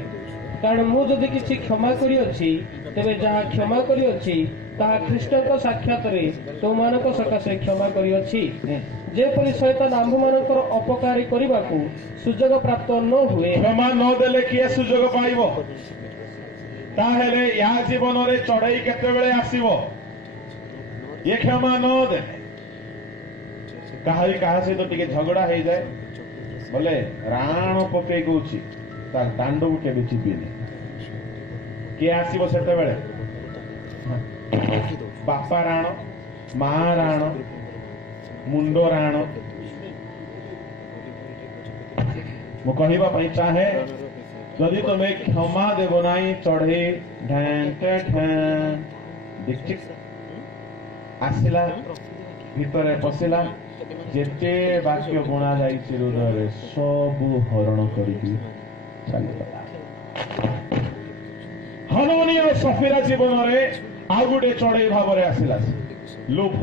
କାରଣ ମୁଁ ଯଦି କିଛି କ୍ଷମା କରିଅଛି, ତେବେ ଯାହା କ୍ଷମା କରିଅଛି ତାହା ଖ୍ରୀଷ୍ଟଙ୍କ ସାକ୍ଷାତରେ ତୁମମାନଙ୍କ ସକାଶେ କ୍ଷମା କରିଅଛି, ଯେପରି ଶୟତାନ ଆମ୍ଭମାନଙ୍କର ଅପକାରୀ କରିବାକୁ ସୁଯୋଗ ପ୍ରାପ୍ତ ନ ହୁଏ। କ୍ଷମା ନ ଦେଲେ କିଏ ସୁଯୋଗ ପାଇବ? ତାହେଲେ ୟା ଜୀବନରେ ଚଢେଇ କେତେବେଳେ ଆସିବ? ଇଏ କ୍ଷମା ନ ଦେଲେ। କାହା ସହିତ ଟିକେ ଝଗଡା ହେଇଯାଏ, ବୋଲେ ରାଣ ପକେଇ କହୁଛି, ତା ଦାଣ୍ଡକୁ କେବେ ଯିବିନି। କିଏ ଆସିବ ସେତେବେଳେ? ବାପା ରାଣ, ମା ରାଣ, ମୁଣ୍ଡ ରାଣ। ମୁଁ କହିବା ପାଇଁ ଚାହେଁ, ଯଦି ତୁମେ କ୍ଷମା ଦେବ ନାହିଁ, ଚଢେଇ ଆସିଲା, ଭିତରେ ପଶିଲା, ଯେତେ ବାକ୍ୟ ବୁଣା ଯାଇଛି ହୃଦୟରେ ସବୁ ହରଣ କରିକି ଚାଲିଗଲା। ହନୁମାନ ଓ ସଫିରା ଜୀବନରେ ଆଉ ଗୋଟେ ଚଢେଇ ଭାବରେ ଆସିଲା, ଲୋଭ।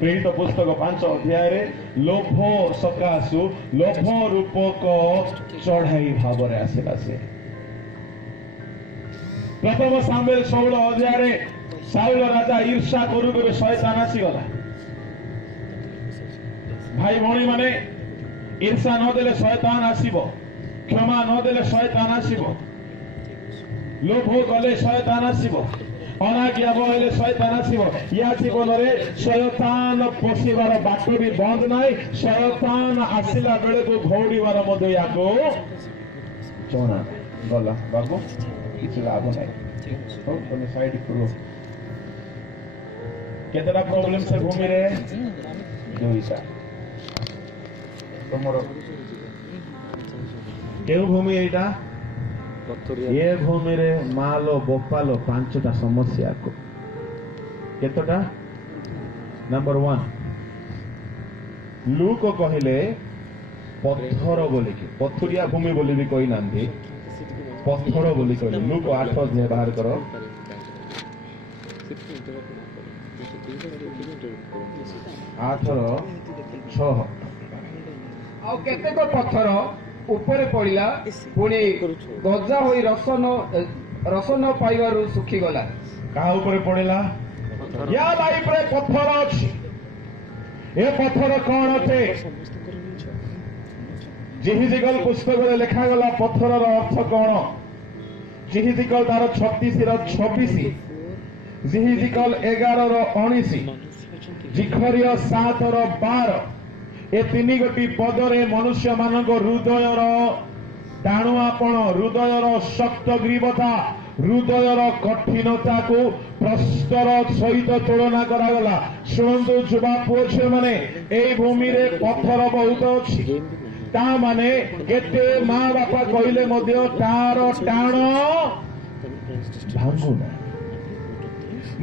ପ୍ରେରିତ ପୁସ୍ତକ 5 ଅଧ୍ୟାୟରେ ଲୋଭ ସକାଶୁ ଲୋଭ ରୂପକ ଚଢାଇ ଭାବରେ ଆସିଲା ସେ। ପ୍ରଥମ ସାମୁଏଲ 16 ଅଧ୍ୟାୟରେ ସାଉଲ ରାଜା ଈର୍ଷା କରୁ କରୁ ଶୟତାନ ଆସିଗଲା। ଭାଇ ଭଉଣୀ ମାନେ, ଈର୍ଷା ନଦେଲେ ଶୟତାନ ଆସିବ, କ୍ଷମା ନଦେଲେ ଶୟତାନ ଆସିବ, ଲୋଭ କଲେ ଶୟତାନ ଆସିବ, ଅନାଜ୍ଞା ବହିଲେ ଶୟତାନ ଆସିବ। ୟା ଜୀବନରେ ଶୟତାନ ପଶିବାର ବାଟ ବି ବନ୍ଦ ନାହିଁ। ଶୟତାନ ଆସିଲା ବେଳକୁ ଘଉଡ଼ିବାର ମଧ୍ୟ ୟାକୁ ଜଣା ଗଲା। ବାବୁ କିଛି ଲାଭ ନାହିଁ, ହଉ ତମେ ସାଇଡ କର। କେତେଟା ପ୍ରୋବ୍ଲେମ ସେ ଭୂମିରେ? ଦୁଇଟା। ତମର କେଉଁ ଭୂମି ଏଇଟା? ଏ ଭୂମିରେ ମାଲ ବୋପାଲ 5ଟା ସମସ୍ୟା। କେତେଟା? ନମ୍ବର 1, ଲୁକ କହିଲେ ପଥର ବୋଲିକି, ପଥୁରିଆ ଭୂମି ବୋଲି ବି କହିନାହାନ୍ତି, ପଥର ବୋଲି କହିଲେ। ଲୁକ 8 ଅଧ୍ୟାୟ ବାହାର କର। 8:6। ଆଉ କେତେକ ପଥର ଉପରେ ପଡ଼ିଲା, ପୁଣି ଗଜା ହୋଇ ରସ ନ ପାଇବାରୁ ଶୁଖିଗଲା। କାହା ଉପରେ ପଡ଼ିଲା? ୟା ଲାଇଫରେ ପଥର ଅଛି। ଏ ପଥର କଣ ଅଟେ? ଜିହିଜିକଲ ପୁସ୍ତକରେ ଲେଖାଗଲା ପଥରର ଅର୍ଥ କଣ? ଜିହିଜିକଲ ତାର 36:26, ଜିହିଜିକଲ 11:19, ଜିଖରିୟ 7:12। ଏ 3 ଗୋଟି ପଦରେ ମନୁଷ୍ୟ ମାନଙ୍କ ହୃଦୟର ଟାଣୁଆପଣ, ହୃଦୟର ଶକ୍ତ ଗ୍ରୀବତା, ହୃଦୟର କଠିନତାକୁ ପ୍ରସ୍ତର ସହିତ ତୁଳନା କରାଗଲା। ଶୁଣନ୍ତୁ ଯୁବା ପୁଅ ଝିଅ ମାନେ, ଏଇ ଭୂମିରେ ପଥର ବହୁତ ଅଛି। ତା ମାନେ କେତେ ମା ବାପା କହିଲେ ମଧ୍ୟ ତାର ଟାଣ ଭାଙ୍ଗୁନା।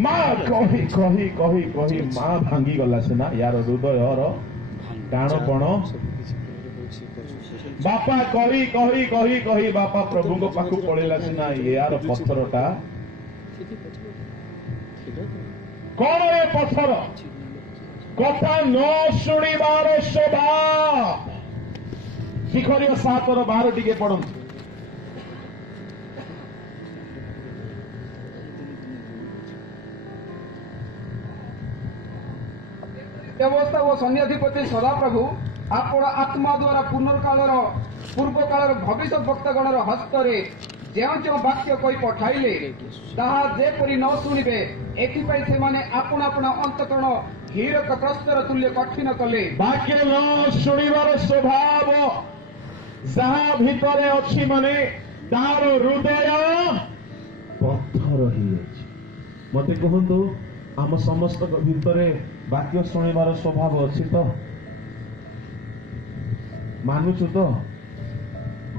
ମା କହି କହି କହି କହି ମା ଭାଙ୍ଗିଗଲା ସିନା, ୟାର ହୃଦୟର ଟାଣପଣ। ବାପା କହି କହି କହି କହି ବାପା ପ୍ରଭୁଙ୍କ ପାଖକୁ ପଳେଇଲା ସିନା, ୟାର ପଥରଟା କଣ? ଏ ପଥର କଥା ନ ଶୁଣିବାର ସ୍ୱଭାବ। ଶିଖରୀୟ 7:12 ଟିକେ ପଢନ୍ତୁ। ଦେବସ୍ଥା ଓ ସନ୍ନ୍ୟାଧିପତି ସଦାପ୍ରଭୁ ଆପଣ ଆତ୍ମା ଦ୍ୱାରା ପୂର୍ବ କାଳର ଭବିଷ୍ୟତ ବକ୍ତାଗଣର ହସ୍ତରେ ଯେଉଁ ଯେଉଁ ବାକ୍ୟ କହି ପଠାଇଲେ, ତାହା ଯେପରି ନ ଶୁଣିବେ, ଏଥିପାଇଁ ସେମାନେ ଆପଣା ଆପଣା ଅନ୍ତଃକରଣ ହୀରକ ପ୍ରସ୍ତର ତୁଲ୍ୟ କଠିନ କଲେ। ବାକ୍ୟ ନ ଶୁଣିବାର ସ୍ୱଭାବ ଯାହା ଭିତରେ ଅଛି, ମାନେ ତାର ହୃଦୟ ପଥର ହେଇଯାଇଛି। ମତେ କୁହନ୍ତୁ, ଆମ ସମସ୍ତଙ୍କ ଭିତରେ ବାକ୍ୟ ଶୁଣିବାର ସ୍ୱଭାବ ଅଛି ତ? ମାନୁଛୁ ତ?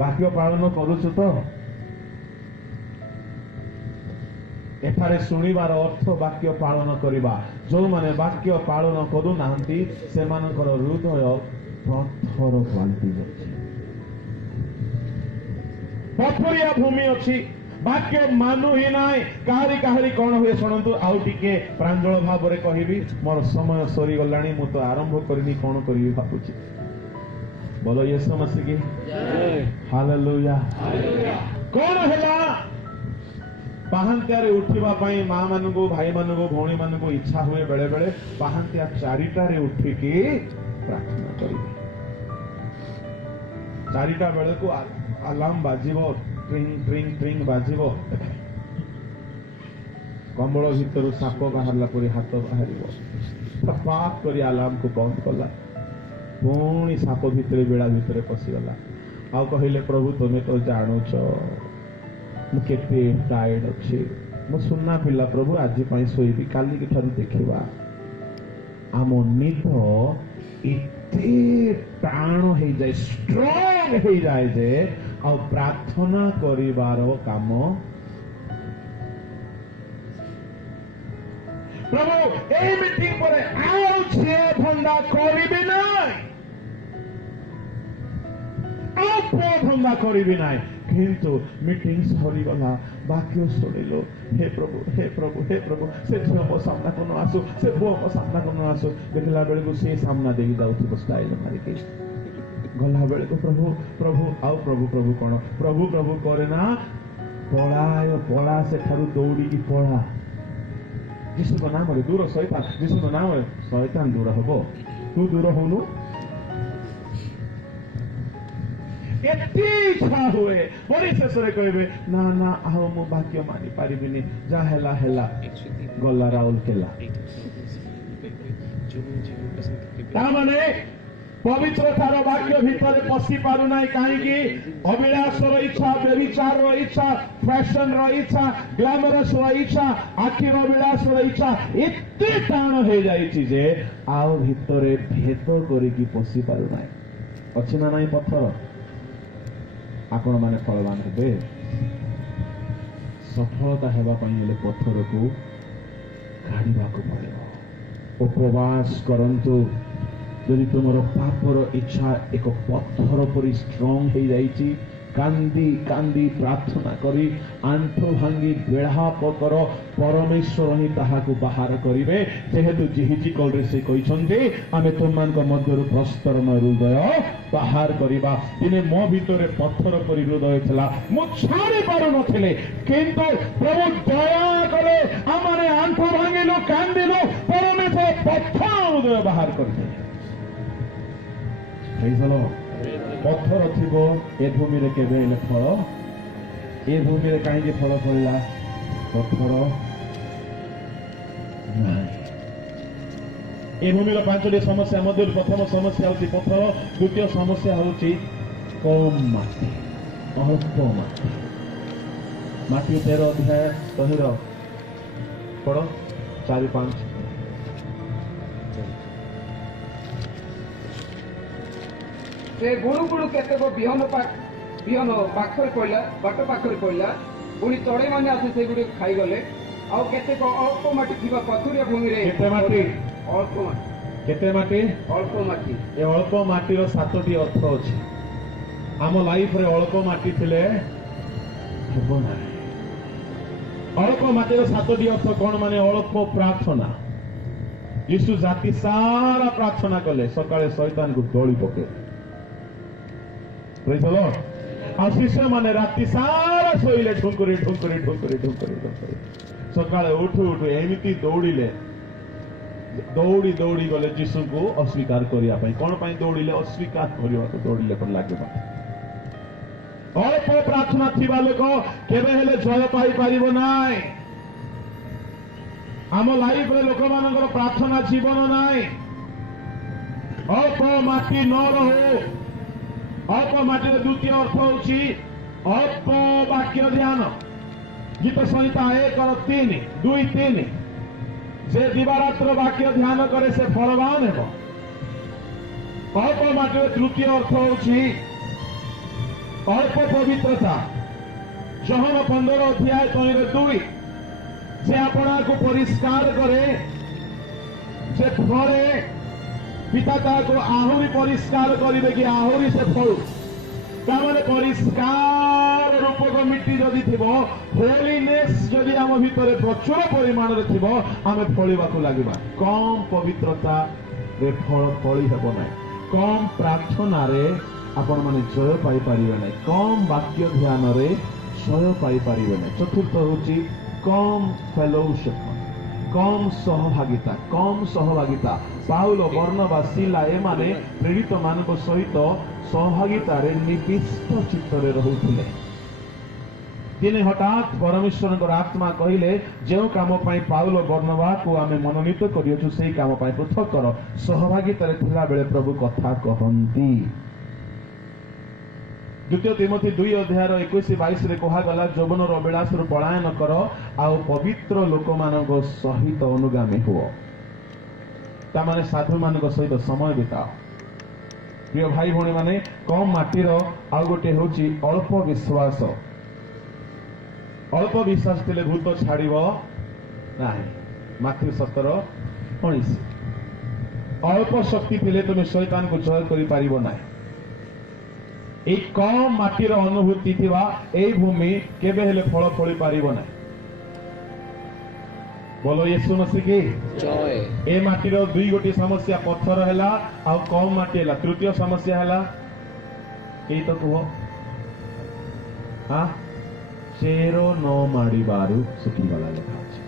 ବାକ୍ୟ ପାଳନ କରୁଛୁ ତ? ଏଠାରେ ଶୁଣିବାର ଅର୍ଥ ବାକ୍ୟ ପାଳନ କରିବା। ଯୋଉମାନେ ବାକ୍ୟ ପାଳନ କରୁନାହାନ୍ତି, ସେମାନଙ୍କର ହୃଦୟ ପଥର ପାଲଟି ଯାଉଛି। ପଥରିଆ ଭୂମି ଅଛି, ବାକ୍ୟ ମାନୁ ହିଁ ନାହିଁ। କାହାରି କଣ ହୁଏ ଶୁଣନ୍ତୁ। ଆଉ ଟିକେ ପ୍ରାଞ୍ଜଳ ଭାବରେ କହିବି, ମୋର ସମୟ ସରିଗଲାଣି, ମୁଁ ତ ଆରମ୍ଭ କରିନି, କଣ କରିବି ଭାବୁଛି। ବୋଲ ୟେଶୁ ମସିହ କି ହାଲେଲୁୟା। କଣ ହେଲା? ପାହାନ୍ତିଆରେ ଉଠିବା ପାଇଁ ମା ମାନଙ୍କୁ, ଭାଇ ମାନଙ୍କୁ, ଭଉଣୀ ମାନଙ୍କୁ ଇଚ୍ଛା ହୁଏ ବେଳେ ବେଳେ ପାହାନ୍ତିଆ 4ଟାରେ ଉଠିକି ପ୍ରାର୍ଥନା କରିବେ। 4ଟା ବେଳକୁ ଆଲାର୍ମ ବାଜିବ, ଟ୍ରିଙ୍ଗ ଟ୍ରିଙ୍ଗ ଟ୍ରିଙ୍ଗ ବାଜିବ। କମ୍ବଳ ଭିତରୁ ସାପ ବାହାରିଲା ପରି ହାତ ବାହାରିବ। ପାକ କରି ଆଲାର୍ମକୁ ବନ୍ଦ କଲା, ପୁଣି ସାପ ଭିତରେ ବେଳା ଭିତରେ ପଶିଗଲା। ଆଉ କହିଲେ, ପ୍ରଭୁ ତମେ ତ ଜାଣୁଛ ମୁଁ କେତେ ଟାୟାର୍ଡ ଅଛି, ମୁଁ ସୁନା ପିଲା ପ୍ରଭୁ, ଆଜି ପାଇଁ ଶୋଇବି, କାଲିକି ଠାରୁ ଦେଖିବା। ଆମ ନିଦ ଏତେ ଟାଣ ହେଇଯାଏ, ଷ୍ଟ୍ରଙ୍ଗ ହେଇଯାଏ ଯେ ଆଉ ପ୍ରାର୍ଥନା କରିବାର କାମ ପ୍ରଭୁ এই মিটিং পরে ଆଉ ଝିଅ ଧନ୍ଦା କରିବି ନାହିଁ, ଆଉ ଧନ୍ଦା କରିବି ନାହିଁ। କିନ୍ତୁ ମିଟିଂ ସରିଗଲା, ବାକ୍ୟ ଶୁଣିଲୁ, ହେ ପ୍ରଭୁ ହେ ପ୍ରଭୁ ହେ ପ୍ରଭୁ, ସେ ଝିଅ ମୋ ସାମ୍ନାକୁ ନ ଆସୁ, ସେ ପୁଅ ମୋ ସାମ୍ନାକୁ ନ ଆସୁ। ଦେଖିଲା ବେଳକୁ ସେ ସାମ୍ନା ଦେଇକି ଯାଉଥିବ ଷ୍ଟାଇଲ ମାରିକି। ଗଲା ବେଳକୁ ପ୍ରଭୁ ପ୍ରଭୁ ଆଉ ପ୍ରଭୁ ପ୍ରଭୁ କଣ ପ୍ରଭୁ ପ୍ରଭୁ କରେ ନା, ପଳା ସେଠାରୁ ଦୌଡ଼ିକି ପଳା। ଯୀଶୁଙ୍କ ନାମରେ ଦୂର ଶୈତାନ, ଯୀଶୁଙ୍କ ନାମରେ ଶୈତାନ ଦୂର ହବ, ତୁ ଦୂର ହଉନୁ। ଏତେ ଇଚ୍ଛା ହୁଏ, ପରିଶେଷରେ କହିବେ ନା ନା ଆଉ ମୁଁ ବାକ୍ୟ ମାନି ପାରିବିନି, ଯାହା ହେଲା ହେଲା, ଗଲା ରାଉରକେଲା। ତାମାନେ ପବିତ୍ରତାର ବାକ୍ୟ ଭିତରେ ପଶି ପାରୁନାହିଁ। କାହିଁକି? ଅଭିଳାଷର ଇଚ୍ଛା, ବ୍ୟଭିଚାରର ଇଚ୍ଛା, ଫ୍ୟାସନର ଇଚ୍ଛା, ଗ୍ଲାମରସର ଇଚ୍ଛା, ଆଖିର ଅଭିଳାଷର ଇଚ୍ଛା ଏତେ ଟାଣ ହେଇଯାଇଛି ଯେ ଆଉ ଭିତରେ ଭେଦ କରିକି ପଶି ପାରୁନାହିଁ। ଅଛି ନା ନାହିଁ ପଥର? ଆପଣ ମାନେ ଫଳବାନ ହେବେ। ସଫଳତା ହେବା ପାଇଁ ହେଲେ ପଥରକୁ କାଢିବାକୁ ପଡ଼ିବ। ଉପବାସ କରନ୍ତୁ। ଯଦି ତୁମର ପାପର ଇଚ୍ଛା ଏକ ପଥର ପରି ଷ୍ଟ୍ରଙ୍ଗ ହେଇଯାଇଛି, କାନ୍ଦି କାନ୍ଦି ପ୍ରାର୍ଥନା କରି ଆଣ୍ଠୁ ଭାଙ୍ଗି ବିଳାପ କର, ପରମେଶ୍ୱର ହିଁ ତାହାକୁ ବାହାର କରିବେ। ଯେହେତୁ ଜିହିଜିକଲରେ ସେ କହିଛନ୍ତି ଆମେ ତୁମମାନଙ୍କ ମଧ୍ୟରୁ ପ୍ରସ୍ତରଣ ହୃଦୟ ବାହାର କରିବା। ଦିନେ ମୋ ଭିତରେ ପଥର ପରି ହୃଦୟ ଥିଲା, ମୁଁ ଛାଡ଼ି ପାରୁନଥିଲି, କିନ୍ତୁ ପ୍ରଭୁ ଦୟା କଲେ, ଆମେ ଆଣ୍ଠୁ ଭାଙ୍ଗିଲୁ, କାନ୍ଦିଲୁ, ପରମେଶ୍ୱର ପଥର ହୃଦୟ ବାହାର କରିଦେଲେ। ପଥର ଥିବ ଏ ଭୂମିରେ କେବେ ହେଲେ ଫଳ, ଏ ଭୂମିରେ କାହିଁକି ଫଳ ଫଳିଲା? ପଥର ନାହିଁ। ଏ ଭୂମିର 5ଟି ସମସ୍ୟା ମଧ୍ୟରୁ ପ୍ରଥମ ସମସ୍ୟା ହଉଛି ପଥର, ଦ୍ୱିତୀୟ ସମସ୍ୟା ହଉଛି କମ୍ ମାଟି, ଅଳ୍ପ ମାଟି। ମାଟି 13 ଅଧ୍ୟାୟ ତହିଁର ପଢ 4-5। ସେ ଗୁଣୁ ଗୁଣୁ କେତେକ ବିହନ ପାଖରେ ପଡ଼ିଲା, ବାଟ ପାଖରେ ପଡ଼ିଲା, ପୁଣି ଚଢ଼େଇମାନେ ଆସି ସେଗୁଡ଼ିକ ଖାଇଗଲେ। ଆଉ କେତେକ ଅଳ୍ପ ମାଟି ଥିବା ପଥୁରିଆ ଭୂମିରେ କେତେ ମାଟି? ଅଳ୍ପ ମାଟି। କେତେ ମାଟି? ଅଳ୍ପ ମାଟି। ଏ ଅଳ୍ପ ମାଟିର 7ଟି ଅର୍ଥ ଅଛି। ଆମ ଲାଇଫରେ ଅଳ୍ପ ମାଟି ଥିଲେ ହେବ ନାହିଁ। ଅଳ୍ପ ମାଟିର 7ଟି ଅର୍ଥ କଣ? ମାନେ ଅଳ୍ପ ପ୍ରାର୍ଥନା। ଯୀଶୁ ଜାତି ସାରା ପ୍ରାର୍ଥନା କଲେ, ସକାଳେ ଶୈତାନକୁ ଦଳି ପକେଇଲେ। ଆଉ ଶିଷ୍ୟମାନେ ରାତି ସାରା ଶୋଇଲେ, ଢୁଙ୍କୁରି ଢୁଙ୍କୁରି ଢୁଙ୍କୁରି ଢୁଙ୍କୁରି ଢୁଙ୍କୁରି। ସକାଳେ ଉଠୁ ଉଠୁ ଏମିତି ଦୌଡ଼ିଲେ, ଦୌଡ଼ି ଦୌଡ଼ି ଗଲେ ଯୀଶୁଙ୍କୁ ଅସ୍ୱୀକାର କରିବା ପାଇଁ। କଣ ପାଇଁ ଦୌଡ଼ିଲେ? ଅସ୍ୱୀକାର କରିବାକୁ ଦୌଡ଼ିଲେ ପରି ଲାଗିବ। ଅଳ୍ପ ପ୍ରାର୍ଥନା ଥିବା ଲୋକ କେବେ ହେଲେ ଜୟ ପାଇପାରିବ ନାହିଁ। ଆମ ଲାଇଫରେ ଲୋକମାନଙ୍କର ପ୍ରାର୍ଥନା ଜୀବନ ନାହିଁ। ଅଳ୍ପ ମାଟି ନ ରହୁ। ଅଳ୍ପ ମାଟିର ଦ୍ୱିତୀୟ ଅର୍ଥ ହେଉଛି ଅଳ୍ପ ବାକ୍ୟ ଧ୍ୟାନ। ଗୀତ ସଂହିତା 1:3-2-3। ସେ ଦିବାରାତ୍ର ବାକ୍ୟ ଧ୍ୟାନ କରେ, ସେ ଫଳବାନ ହେବ। ଅଳ୍ପ ମାଟିର ତୃତୀୟ ଅର୍ଥ ହେଉଛି ଅଳ୍ପ ପବିତ୍ରତା। ଯୋହନ 15:2। ସେ ଆପଣଙ୍କୁ ପରିଷ୍କାର କରେ, ସେ ଫଳେ, ପିତା ତାହାକୁ ଆହୁରି ପରିଷ୍କାର କରିବେ କି ଆହୁରି ସେ ଫଳୁ। ତାମାନେ ପରିଷ୍କାର ରୂପକ ମିଟି ଯଦି ଥିବ, ହୋଲିନେସ୍ ଯଦି ଆମ ଭିତରେ ପ୍ରଚୁର ପରିମାଣରେ ଥିବ, ଆମେ ଫଳିବାକୁ ଲାଗିବା। କମ୍ ପବିତ୍ରତାରେ ଫଳି ହେବ ନାହିଁ। କମ୍ ପ୍ରାର୍ଥନାରେ ଆପଣମାନେ ଜୟ ପାଇପାରିବେ ନାହିଁ। କମ୍ ବାକ୍ୟ ଧ୍ୟାନରେ ଜୟ ପାଇପାରିବେ ନାହିଁ। ଚତୁର୍ଥ ହେଉଛି କମ୍ ଫେଲୋସିପ୍, କମ୍ ସହଭାଗିତା। କମ୍ ସହଭାଗିତା। ପାଉଲ, ବର୍ଣ୍ଣବା, ସିଲା ଏମାନେ ପ୍ରେରିତ ମାନଙ୍କ ସହିତ ସହଭାଗିତାରେ ନିବିଷ୍ଟ ଚିତ୍ତରେ ରହୁଥିଲେ। ଦିନେ ହଠାତ୍ ପରମେଶ୍ୱରଙ୍କର ଆତ୍ମା କହିଲେ, ଯେଉଁ କାମ ପାଇଁ ପାଉଲ ବର୍ଣ୍ଣବାକୁ ଆମେ ମନୋନୀତ କରିଅଛୁ ସେହି କାମ ପାଇଁ ପୃଥକ କର। ସହଭାଗିତାରେ ଥିଲାବେଳେ ପ୍ରଭୁ କଥା କହନ୍ତି। ଦ୍ୱିତୀୟ ତିମୋଥୀ 2:21-22 କୁହାଗଲା, ଯୌବନର ଅଭିଳାଷରୁ ପଳାୟନ କର, ଆଉ ପବିତ୍ର ଲୋକମାନଙ୍କ ସହିତ ଅନୁଗାମୀ ହୁଅ। ତାମାନେ ସାଧୁମାନଙ୍କ ସହିତ ସମୟ ବିତାଅ। ପ୍ରିୟ ଭାଇ ଭଉଣୀ ମାନେ, କମ୍ ମାଟିର ଆଉ ଗୋଟେ ହେଉଛି ଅଳ୍ପ ବିଶ୍ୱାସ। ଅଳ୍ପ ବିଶ୍ୱାସ ଥିଲେ ଭୂତ ଛାଡ଼ିବ ନାହିଁ। ମାଥ୍ୟୁ 17:19। ଅଳ୍ପ ଶକ୍ତି ଥିଲେ ତୁମେ ଶୈତାନକୁ ଜୟ କରିପାରିବ ନାହିଁ। এই কম মাটির অনুভূতি থিবা এই ভূমি কেবে হেলে ফল ফଳି পারিব না। बोलो यीशु मसीह की जय। ए माटीर दुई गोटी समस्या पत्थर हैला आ कम माटी हैला। तृतीय समस्या हैला केई तो कहो हाँ चेरो न माड़ी बारू सुखी वाला लेखा अछि।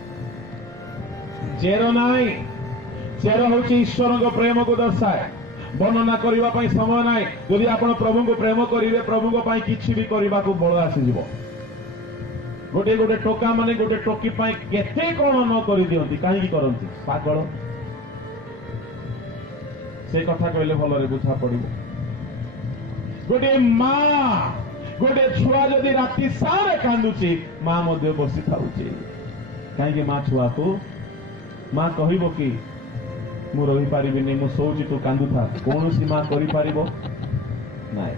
चेरो नाई चेरो होची ईश्वर को प्रेम को दर्शाए। वर्णना करबा पई समय नाई। यदि आपण प्रभु को प्रेम करिवे प्रभु को पई किछि भी करबा को बळ आसी जिवो। गोटे गोटे टोका माने गोटे टोकी पाई केते कोन न करि दियंती काहे करंती पागल। से कथा कहले भल रे बुझा पड़िबो। गोटे मां गोटे छुआ जदि राति सारे कांदुची मां मध्ये बसी थाउची काहे मां छुआ को मां कहिबो कि मु रहि पारिबिनी मु सोची तू कांदु था कोनोसी मां करि पारिबो नाय।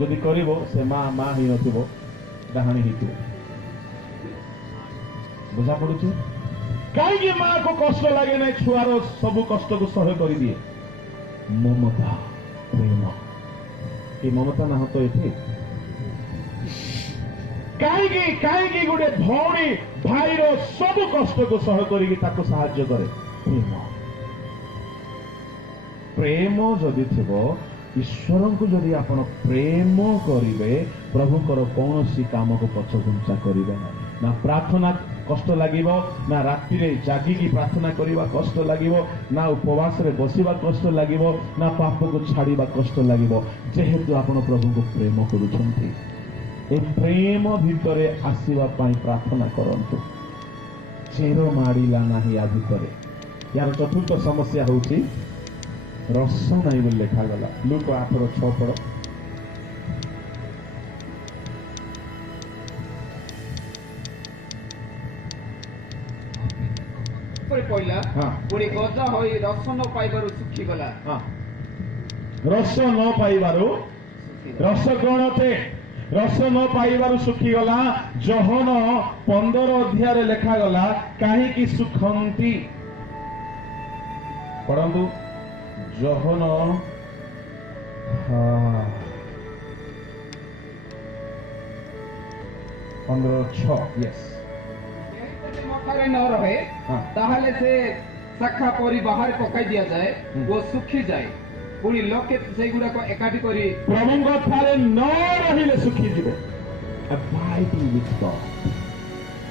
जदि करिबो से मां मां ही नथिबो डाहाणी हितु बुझा पड़ुची कहीं मां को कष्ट लगे ना छुआर सब कष्ट को सह कर दिए। ममता प्रेम ये ममता ना तो ये कहीं गोटे भौणी भाईर सब कष्ट को सह कर साहाଯ୍य करे। प्रेम प्रेम जदि थी ईश्वर को जदि आपण प्रेम करिवे प्रभुकर कौन सी काम को पछघुंचा करिवे ना। प्रार्थना कष्ट लागिबो ना रात्रि रे जागिकी प्रार्थना करिबा कष्ट लागिबो ना उपवास रे बसिबा कष्ट लागिबो ना पाप को छाड़ीबा कष्ट लागिबो जेहेतु आपण प्रभु को प्रेम करूछंती। ए प्रेम भितरे आसीबा पई प्रार्थना करंतु। चेरो माड़ीला नाही आ भितरे। यार चतुर्थ समस्या होउची रस नाही बोल लेखा गला। लूक 8:6 पढ़ो। पड़ला पुणी गजा होई रस न पाइबारु सुखी गला। रस न पाइबारु रस कौन थे रस न पाइबारु सुखी गला। जहन 15 अध्याय लेखा गला कहीं की सुखंती पढ़ंतु जहन 15:6 यस मठारे न रहे ताहले से शाखा परी बाहर पकाई दिया जाए वो सुखी जाए। पुणी लोके से गुडा को एकाठी करी प्रभु कथारे न रहिले सुखी जीवे। Abiding with God,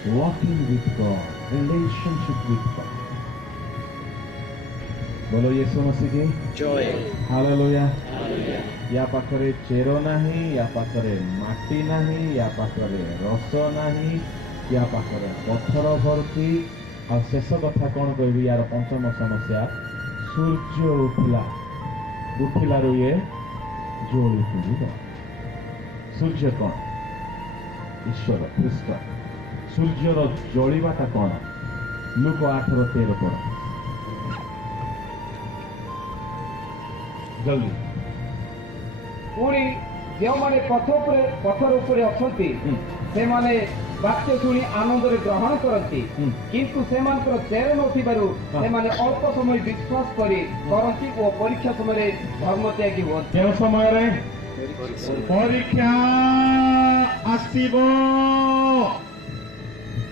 walking with God, relationship with God. बोलो यीशु मसीह की जय। हालेलुया। या पाखरे चेरो नाही या पाखरे माटी नाही या पाखरे रस नाही या पाखरे पत्थर भर्ती। और शेष कथा कौन कहबी यार पंचम समस्या सूर्य उठिला ये जोड़ी पड़ा। सूर्य कौन ईश्वर ख्रीस्ट। सूर्यर जलिबाटा कौन लूक 8:13 पढ़ जल्दी। पुणी जो माने पत्थर उपरे अछंती से माने वाक्य शुणी आनंद ग्रहण करती किंतु सेमानकर चेर नथिबारु सेमाने अल्प समय विश्वास करती और परीक्षा समय धर्म त्यागी हुअନ୍ତି। केउ समय रे परीक्षा आसीबो।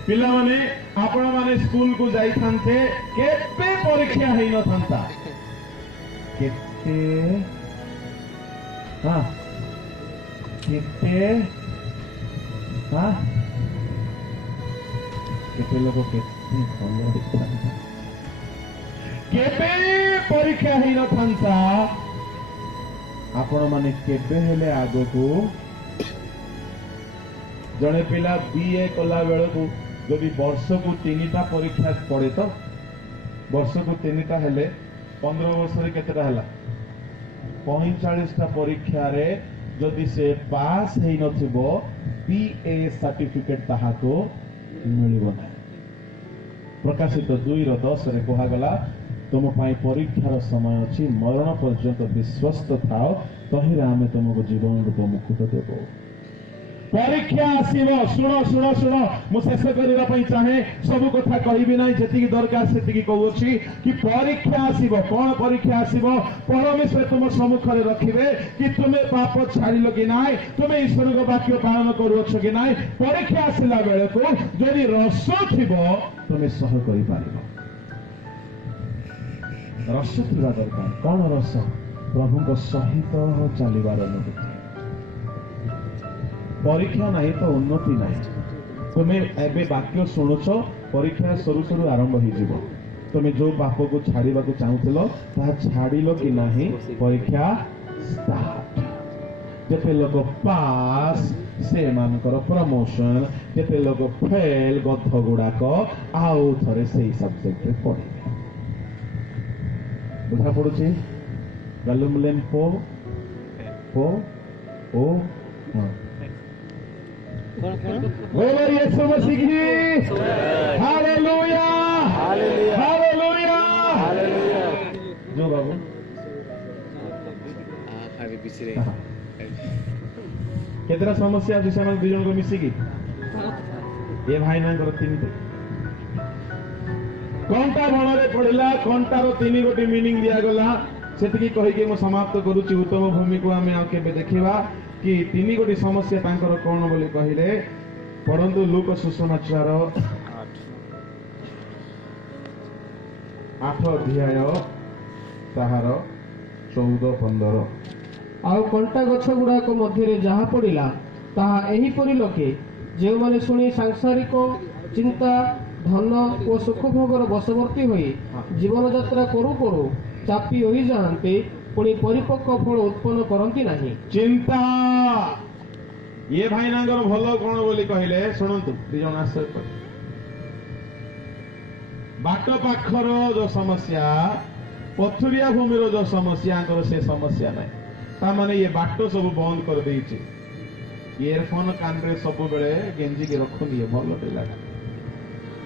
पिला माने आपण माने स्कूल को जाई थांते केते परीक्षा हेई न थांता केते हां केते हां केते लोग केते भलो दिखता केबे परीक्षा हेई न थांता। आपण माने केबे हेले आगो को जड़े पिला बीए कला बेल को जदि वर्ष को 3टा परीक्षा पड़े तो वर्ष को 3टा हेले 15 वर्ष रे केतेटा हला 45टा परीक्षा रे जदि से पास हेई नथिबो बीए सर्टिफिकेट ताहा को मिलिबो ना। प्रकाशित 2:10 रे कहा गला तुम पाई परीक्षार समय अछि मरण पर्यंत विश्वस्त थाओ तहिरा आमे तुमको जीवन रूप मुकुट देबो। परीक्षा आसीबो सुनो सुनो सुनो मु शेष करिबा पई चाहे सब कथा कहिबि नाही जति दरकार सेति कहउछि कि परीक्षा आसीबो कोन परीक्षा आसीबो परमेश्वर तुम सम्मुख रे रखिबे कि तुमे पाप छाड़िलो कि नाही तुमे ईश्वर को वाक्य पालन करूछ कि नाही परीक्षा आसिला बेले को जदि रस थिबो तुमे सह करि पारिबो रस थिबा दरकार कोन रस प्रभु को सहित चलिबार अनुभूति परीक्षा नहीं तो उन्नति नहीं तुम्हें एबे वाक्य शुणुच परीक्षा सरू सरू आरंभ हो तुम्हें जो पाप को छाड़ा चाहूल छाड़ कि नहीं परीक्षा स्टार्ट जेते लोग पास से मानकर प्रमोशन जेते लोग फेल गध गुड़ाक आउ थे से सब्जेक्ट पढ़े बुझा पड़ुची गलुमलेन पो पो ओ हाँ बोलो यीशु मसीह की हालेलुया हालेलुया हालेलुया जो बाबू केतरा समस्या अछि से दु जन को मिसी की ए भाई ना कर तीन कोनटा भणरे पड़िला कोनटार तीन गोटी मीनिंग दिया गला सेतकी कहि के मो समाप्त करूची उत्तम भूमि को आमे आ केबे देखिबा कि तीन गोटी समस्या तांकर कौन बोली कहले पढ़ंतु लूक सुसमाचार 8 अध्याय ताहार 14-15 आउ कंटा गछ गुड़ाक मध्य जहाँ पड़ा ताहा एहीपरि लोके जो माने शुणी सांसारिक चिंता धन और सुखभोगर बशवर्ती हुई जीवन यात्रा करू करू चापी हो जाते पुणी परिपक्व फल उत्पन्न करती नहीं चिंता ये भाई नागर भल कौन बोली कहले शुणु दिजन आस बाट पाखर जो समस्या पथुरिया भूमि जो समस्या से समस्या ना ताने ये बाट सब बंद कर देइछि इयरफोन कान रे सब बेले गेंजी के रखुनी है भल पिला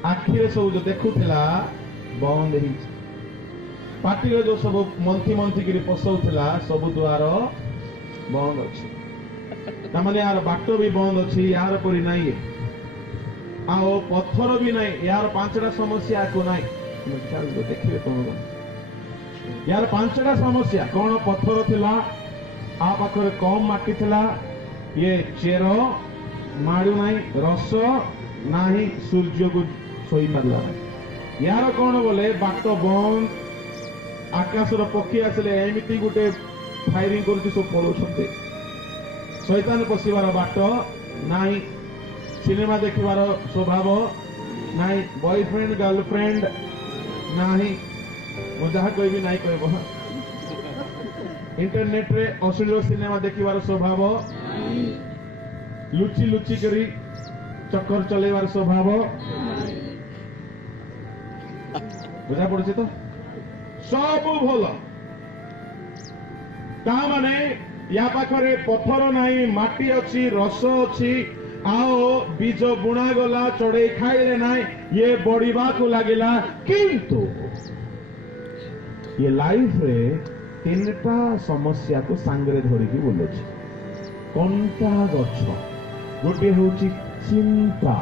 आखिरे सब जो देखुला बंद ही पार्टी जो सब मंथी मंथी गिरी पसौला सब द्वार बंद अच्छी तामाने यार बाट भी बंद अच्छी यार परी नहीं आओ पत्थर भी नहीं यार 5टा समस्या को नहीं देखिए तुम यार 5टा समस्या कौन पत्थर थिला आ पाखरे कम माटी थिला ये चेर माड़ू नहीं रस नाही सूर्य को सोई पारला यार कौन बोले बाट बंद आकाशर पक्षी आसले एमती गोटे फायरिंग कर सब पड़ोते शैतान पशिबार बाट नाई सिनेमा देखिबार स्वभाव नाई बॉयफ्रेंड गर्लफ्रेंड नाही मु जहा कहबी नाई कहब इंटरनेट रे अश्लील सिनेमा देखिबार स्वभाव लुची लुची करी चक्कर चलेबार स्वभाव बुझा पड़े तो सब भल ताने या पाखरे पत्थर नहीं माटी अच्छी रस अच्छी आओ बीज बुणा गला चढ़े खाइले ना ये बढ़िबा को लगिला किंतु ये लाइफ रे 3टा समस्या को सांगरे धरिकी बोलुछि कंटा गछ गोटे होची चिंता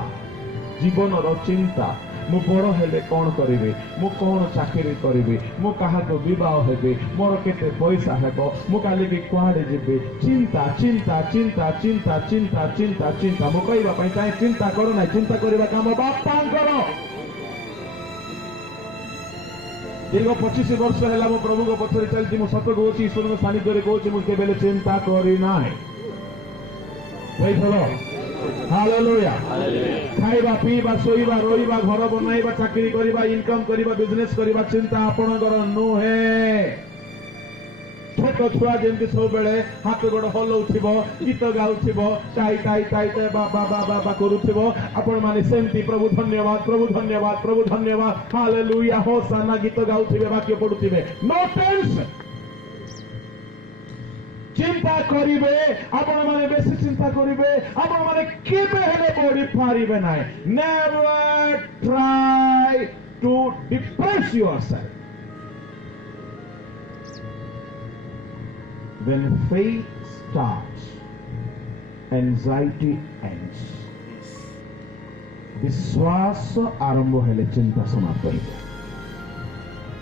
जीवन रो चिंता मु बड़ हेले कौन करिवे मु कौन चाकरी करिवे मु कहा को विवाह हेबे मोर केते पैसा हेबो मु काली के कुआडे जेबे चिंता चिंता चिंता चिंता चिंता चिंता चिंता मु कहबा पई चाहे चिंता करो ना चिंता करबा काम बापा करो दीर्घ 25 वर्ष है मो प्रभु को पथरे चलती मु सत कहूँ ईश्वर को सानिध्य कहूँ मुझे बेले चिंता करी ना हालेलुया खाइबा पीबा सोइबा रोइबा घर बनाइबा चाकरी करिबा इनकम करिबा बिजनेस करिबा चिंता आपणकर नुहे छोट छुआ जमी सब बेले हाथ गोड़ हलाउथिबो गीत गाउथिबो टाई टाई टाई टाई बाबा बाबा बा करूथिबो आपण माने सेमती प्रभु धन्यवाद प्रभु धन्यवाद प्रभु धन्यवाद हालेलुया होसाना गीत गाउथिबे वाक्य पढुथिबे नो टेंशन चिंता करिवे आपण माने बेसी चिंता करिवे आपण माने केबे हेले बॉडी पारिबे नाय never try to depress yourself when faith starts anxiety ends विश्वास आरंभ हेले चिंता समाप्त हो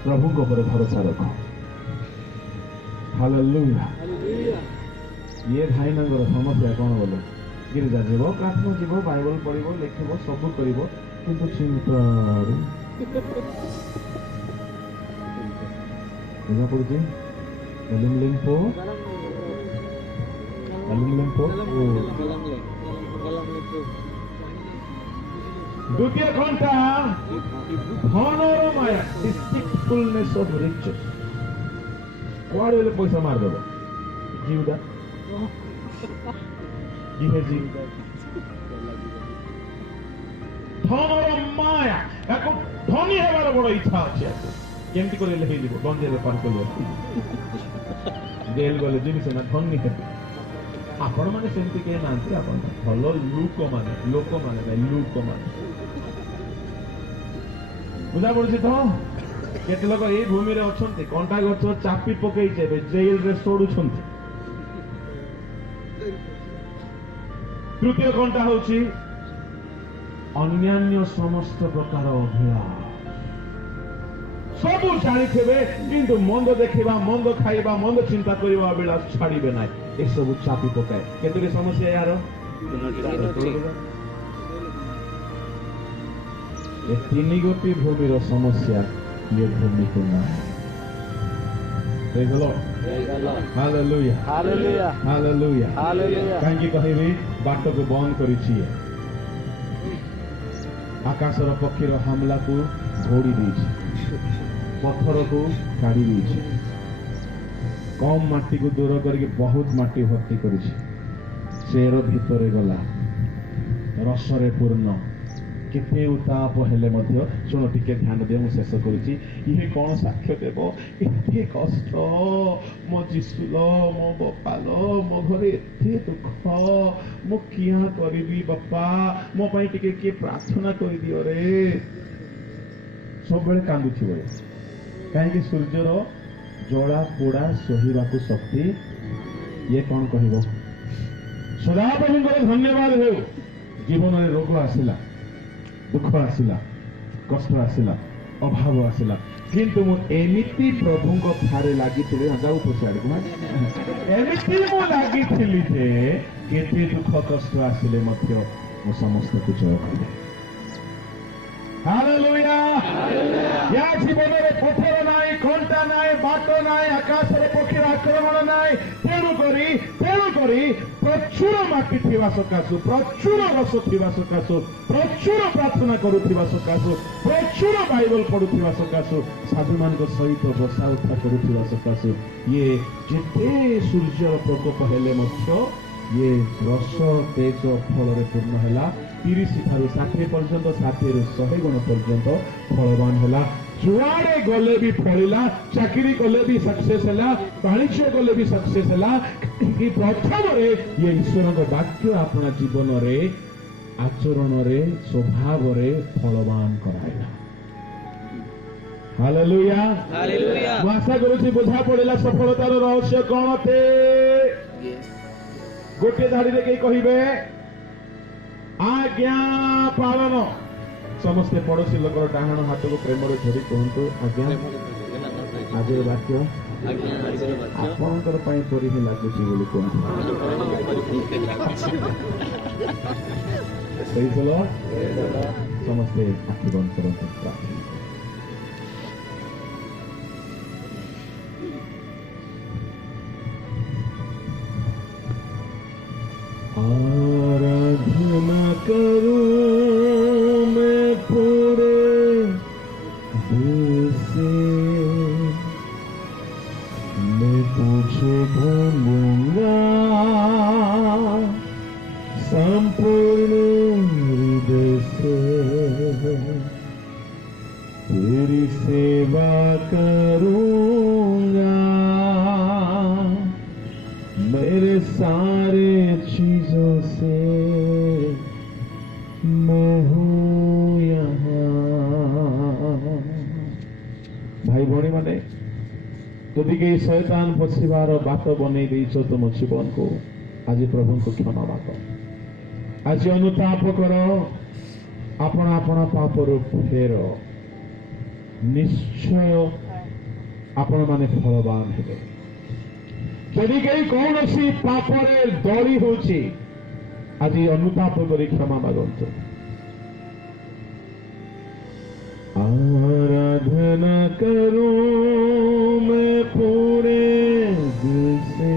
प्रभु को पर भरोसा रखो हालेलुया ये भाई नगर समस्या कौन बोले गिरिजा जीव प्रार्थना जीव बाइबल पढ़ लिख सब कर किंतु चिंता जहाँ पड़ुची द्वितीय घंटा धनर माया डिस्ट्रिक्टफुलनेस ऑफ रिचेस कुआड़े बेले पैसा मारदेव जीवदा जीवदा धनर माया धनी हेबार बड़ इच्छा अच्छे केमती कर बंदे बेपार कर जेल गले जिनिस ना धनी हे आपण मैंने सेमती कहीं ना भल लोक माने लोक माने बुझा पड़ी तो केते लोक ये भूमि रे अछंती कंटा गछ चापी पकई जेल रे सोडु छंती तृतीय घंटा होची अन्यान्य समस्त प्रकार अभिलाष सब जानिथे किंतु मंद देखा मंद खाइबा मंद चिंता करवा अभिलाष छाड़े ना ये सब चापी पकाए केतुरी समस्या यार ये तीन गोटी भूमि समस्या ये भूमि को ना कहीं कहबी बाट को बंद करी आकाशर पक्षीर हमला को घोड़ी दी पत्थर को काढ़ी दी कम माटी को दूर करके बहुत माटी भर्ती कर शेर भितर गला रसरे पूर्ण केते उताप हेले मध्य शुण टिके ध्यान दे मु शेष करुची ये कौन साक्ष्य देव एते कष्ट मो जिसुल मो बपाल मो घरे एते दुख मु किया करिबी बापा मो पई टिके के प्रार्थना कर दियो रे सब बेले कांदुथि कहीं सूर्यर जड़ा पोड़ा सहिबा को शक्ति ये कौन कहब सदा प्रभु धन्यवाद हो जीवन में रोग आसला दुख आसला कष्ट आसला अभाव आसला किंतु मु एमिति प्रभु को थारे लागी जाऊ तो सियाड़ एमिति मु लागी जे केते दुख कष्ट आसिले मध्य मु समस्त कुछ जय हालेलुया या जीवन में पत्थर नाई घंटा नाई बाट नाई आकाश पक्षीर आक्रमण नाई तेणु करी प्रचुर माटी थिबा सकाशु प्रचुर रस थिबा सकाशु प्रचुर प्रार्थना करुथिबा सकाशु प्रचुर बाइबल पढ़ुथिबा सकाशु साधु मान सहित बसा उठा करुथिबा सकाशु ये जेते सूर्य प्रकोप हेले मध्य ये रस तेज फल पूर्ण है 30 ठारू 60 पर्यंत 60 रू 100 गुण पर्यंत फलवान है जुआड़े गले भी फलिला चाकरी कले भी सक्सेस है वाणिज्य कले भी सक्सेस है कि प्रथम ये ईश्वर वाक्य अपना जीवन रे आचरण रे स्वभाव रे फलवान कराइला हालेलुया हालेलुया मैं आशा करूँ बुझा पड़ेगा सफलतार रहस्य कौन थे गोटे धाड़ी कही कहे आज्ञा पालन समस्ते पड़ोसी लोक डाहाण हाथ को प्रेम धरी कहतु आज्ञा आज वाक्य आपणकर परी ही लगुच बोली कहते समस्ते आखि बंद करते प्रार्थना आराधना करूं मैं पूरे दिल से मैं तुझे ढूंढूंगा संपूर्ण हृदय से तेरी सेवा करूंगा मेरे सारे चीजों से मैं हूँ यहाँ भाई भौणी माने यदि कहीं शैतान पशिबार बाट बन तुम जीवन को आज प्रभु को क्षमा माग आज अनुताप कर आपण आपण पाप फेर निश्चय आपण माने फलवान हेबे यदि कहीं कौन सी पापरे दली होची आज अनुताप कर क्षमा मागंतु आराधना करूं मैं पूरे दिल से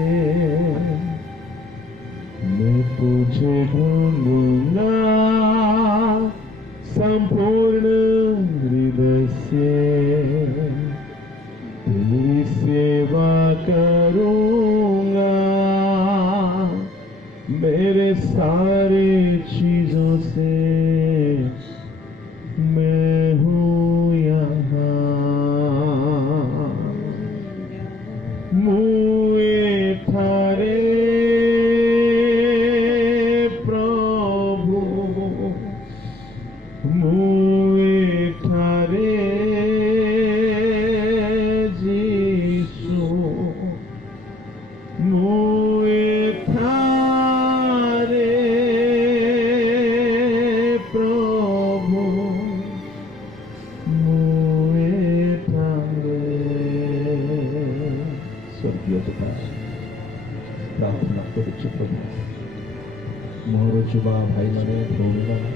मैं तुझे ढूंढूंगा संपूर्ण हृदय से तेरी सेवा करूंगा मेरे सारे चीजों से मैं हूँ यहाँ मुए ठारे प्रभु मुए ठारे जीसु मुए ठारे प्रभु स्वर्गीय पिता प्रार्थना करुछु प्रभु मोर युवा भाई माने भौणी माने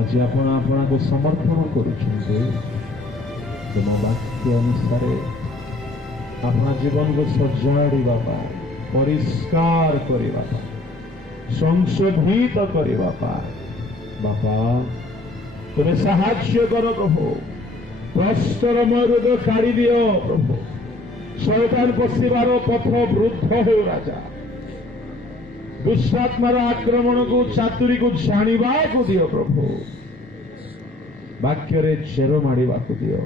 आज आपण आपण को समर्पण करुछन्ते तुम वाक्य अनुसार अपना जीवन को सजाड़िबा परिष्कार करिबा संशोधित करिबा बापा तुम्हें साहाय्य करो प्रभु प्रस्तर मरुद काढ़ी दियो प्रभु शैतान पशिबार पथ वृद्ध हो राजा दुष्टात्मार आक्रमण को चातुरी को जानिबा को दियो प्रभु वाक्य रे चेर मारिबा को दियो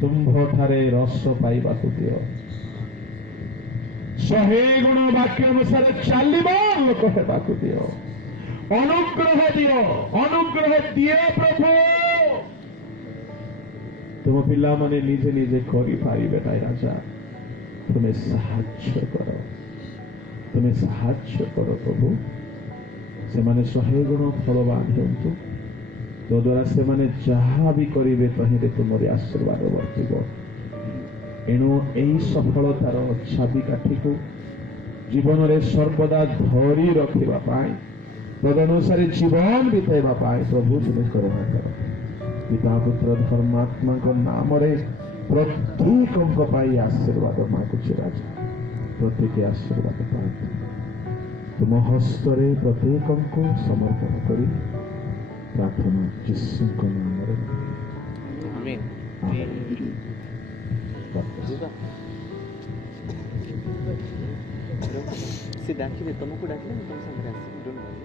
तुम्भ ठारे रस पाइबा को दियो 100 गुण वाक्य अनुसार चलिबा लोक हेबा को दियो अनुग्रह दियो प्रभु तुम पिला माने निजे निजे करी पारिबे ताई राजा तुम्हें साहाय्य करो प्रभु से माने 100 गुण फलवान होंतु तो द्वारा से माने जहाँ भी करिवे तहिरे तुमरी आशीर्वाद वर्तिबो एणु एई सफलतार छाबिकाठी को जीवन रे सर्वदा धरी रखिबा पाई तदनुसार जीवन बिताइबा पाई प्रभु तुम्हें करुणा करो पिता पुत्र धर्मात्मा को नाम रे प्रत्येक पाई आशीर्वाद मागुची राजा प्रत्येक आशीर्वाद पाए तुम हस्तरे प्रत्येक को समर्पण करी प्रार्थना यीशु को नाम रे आमीन से डाकिले तुमको डाकिले तुम संग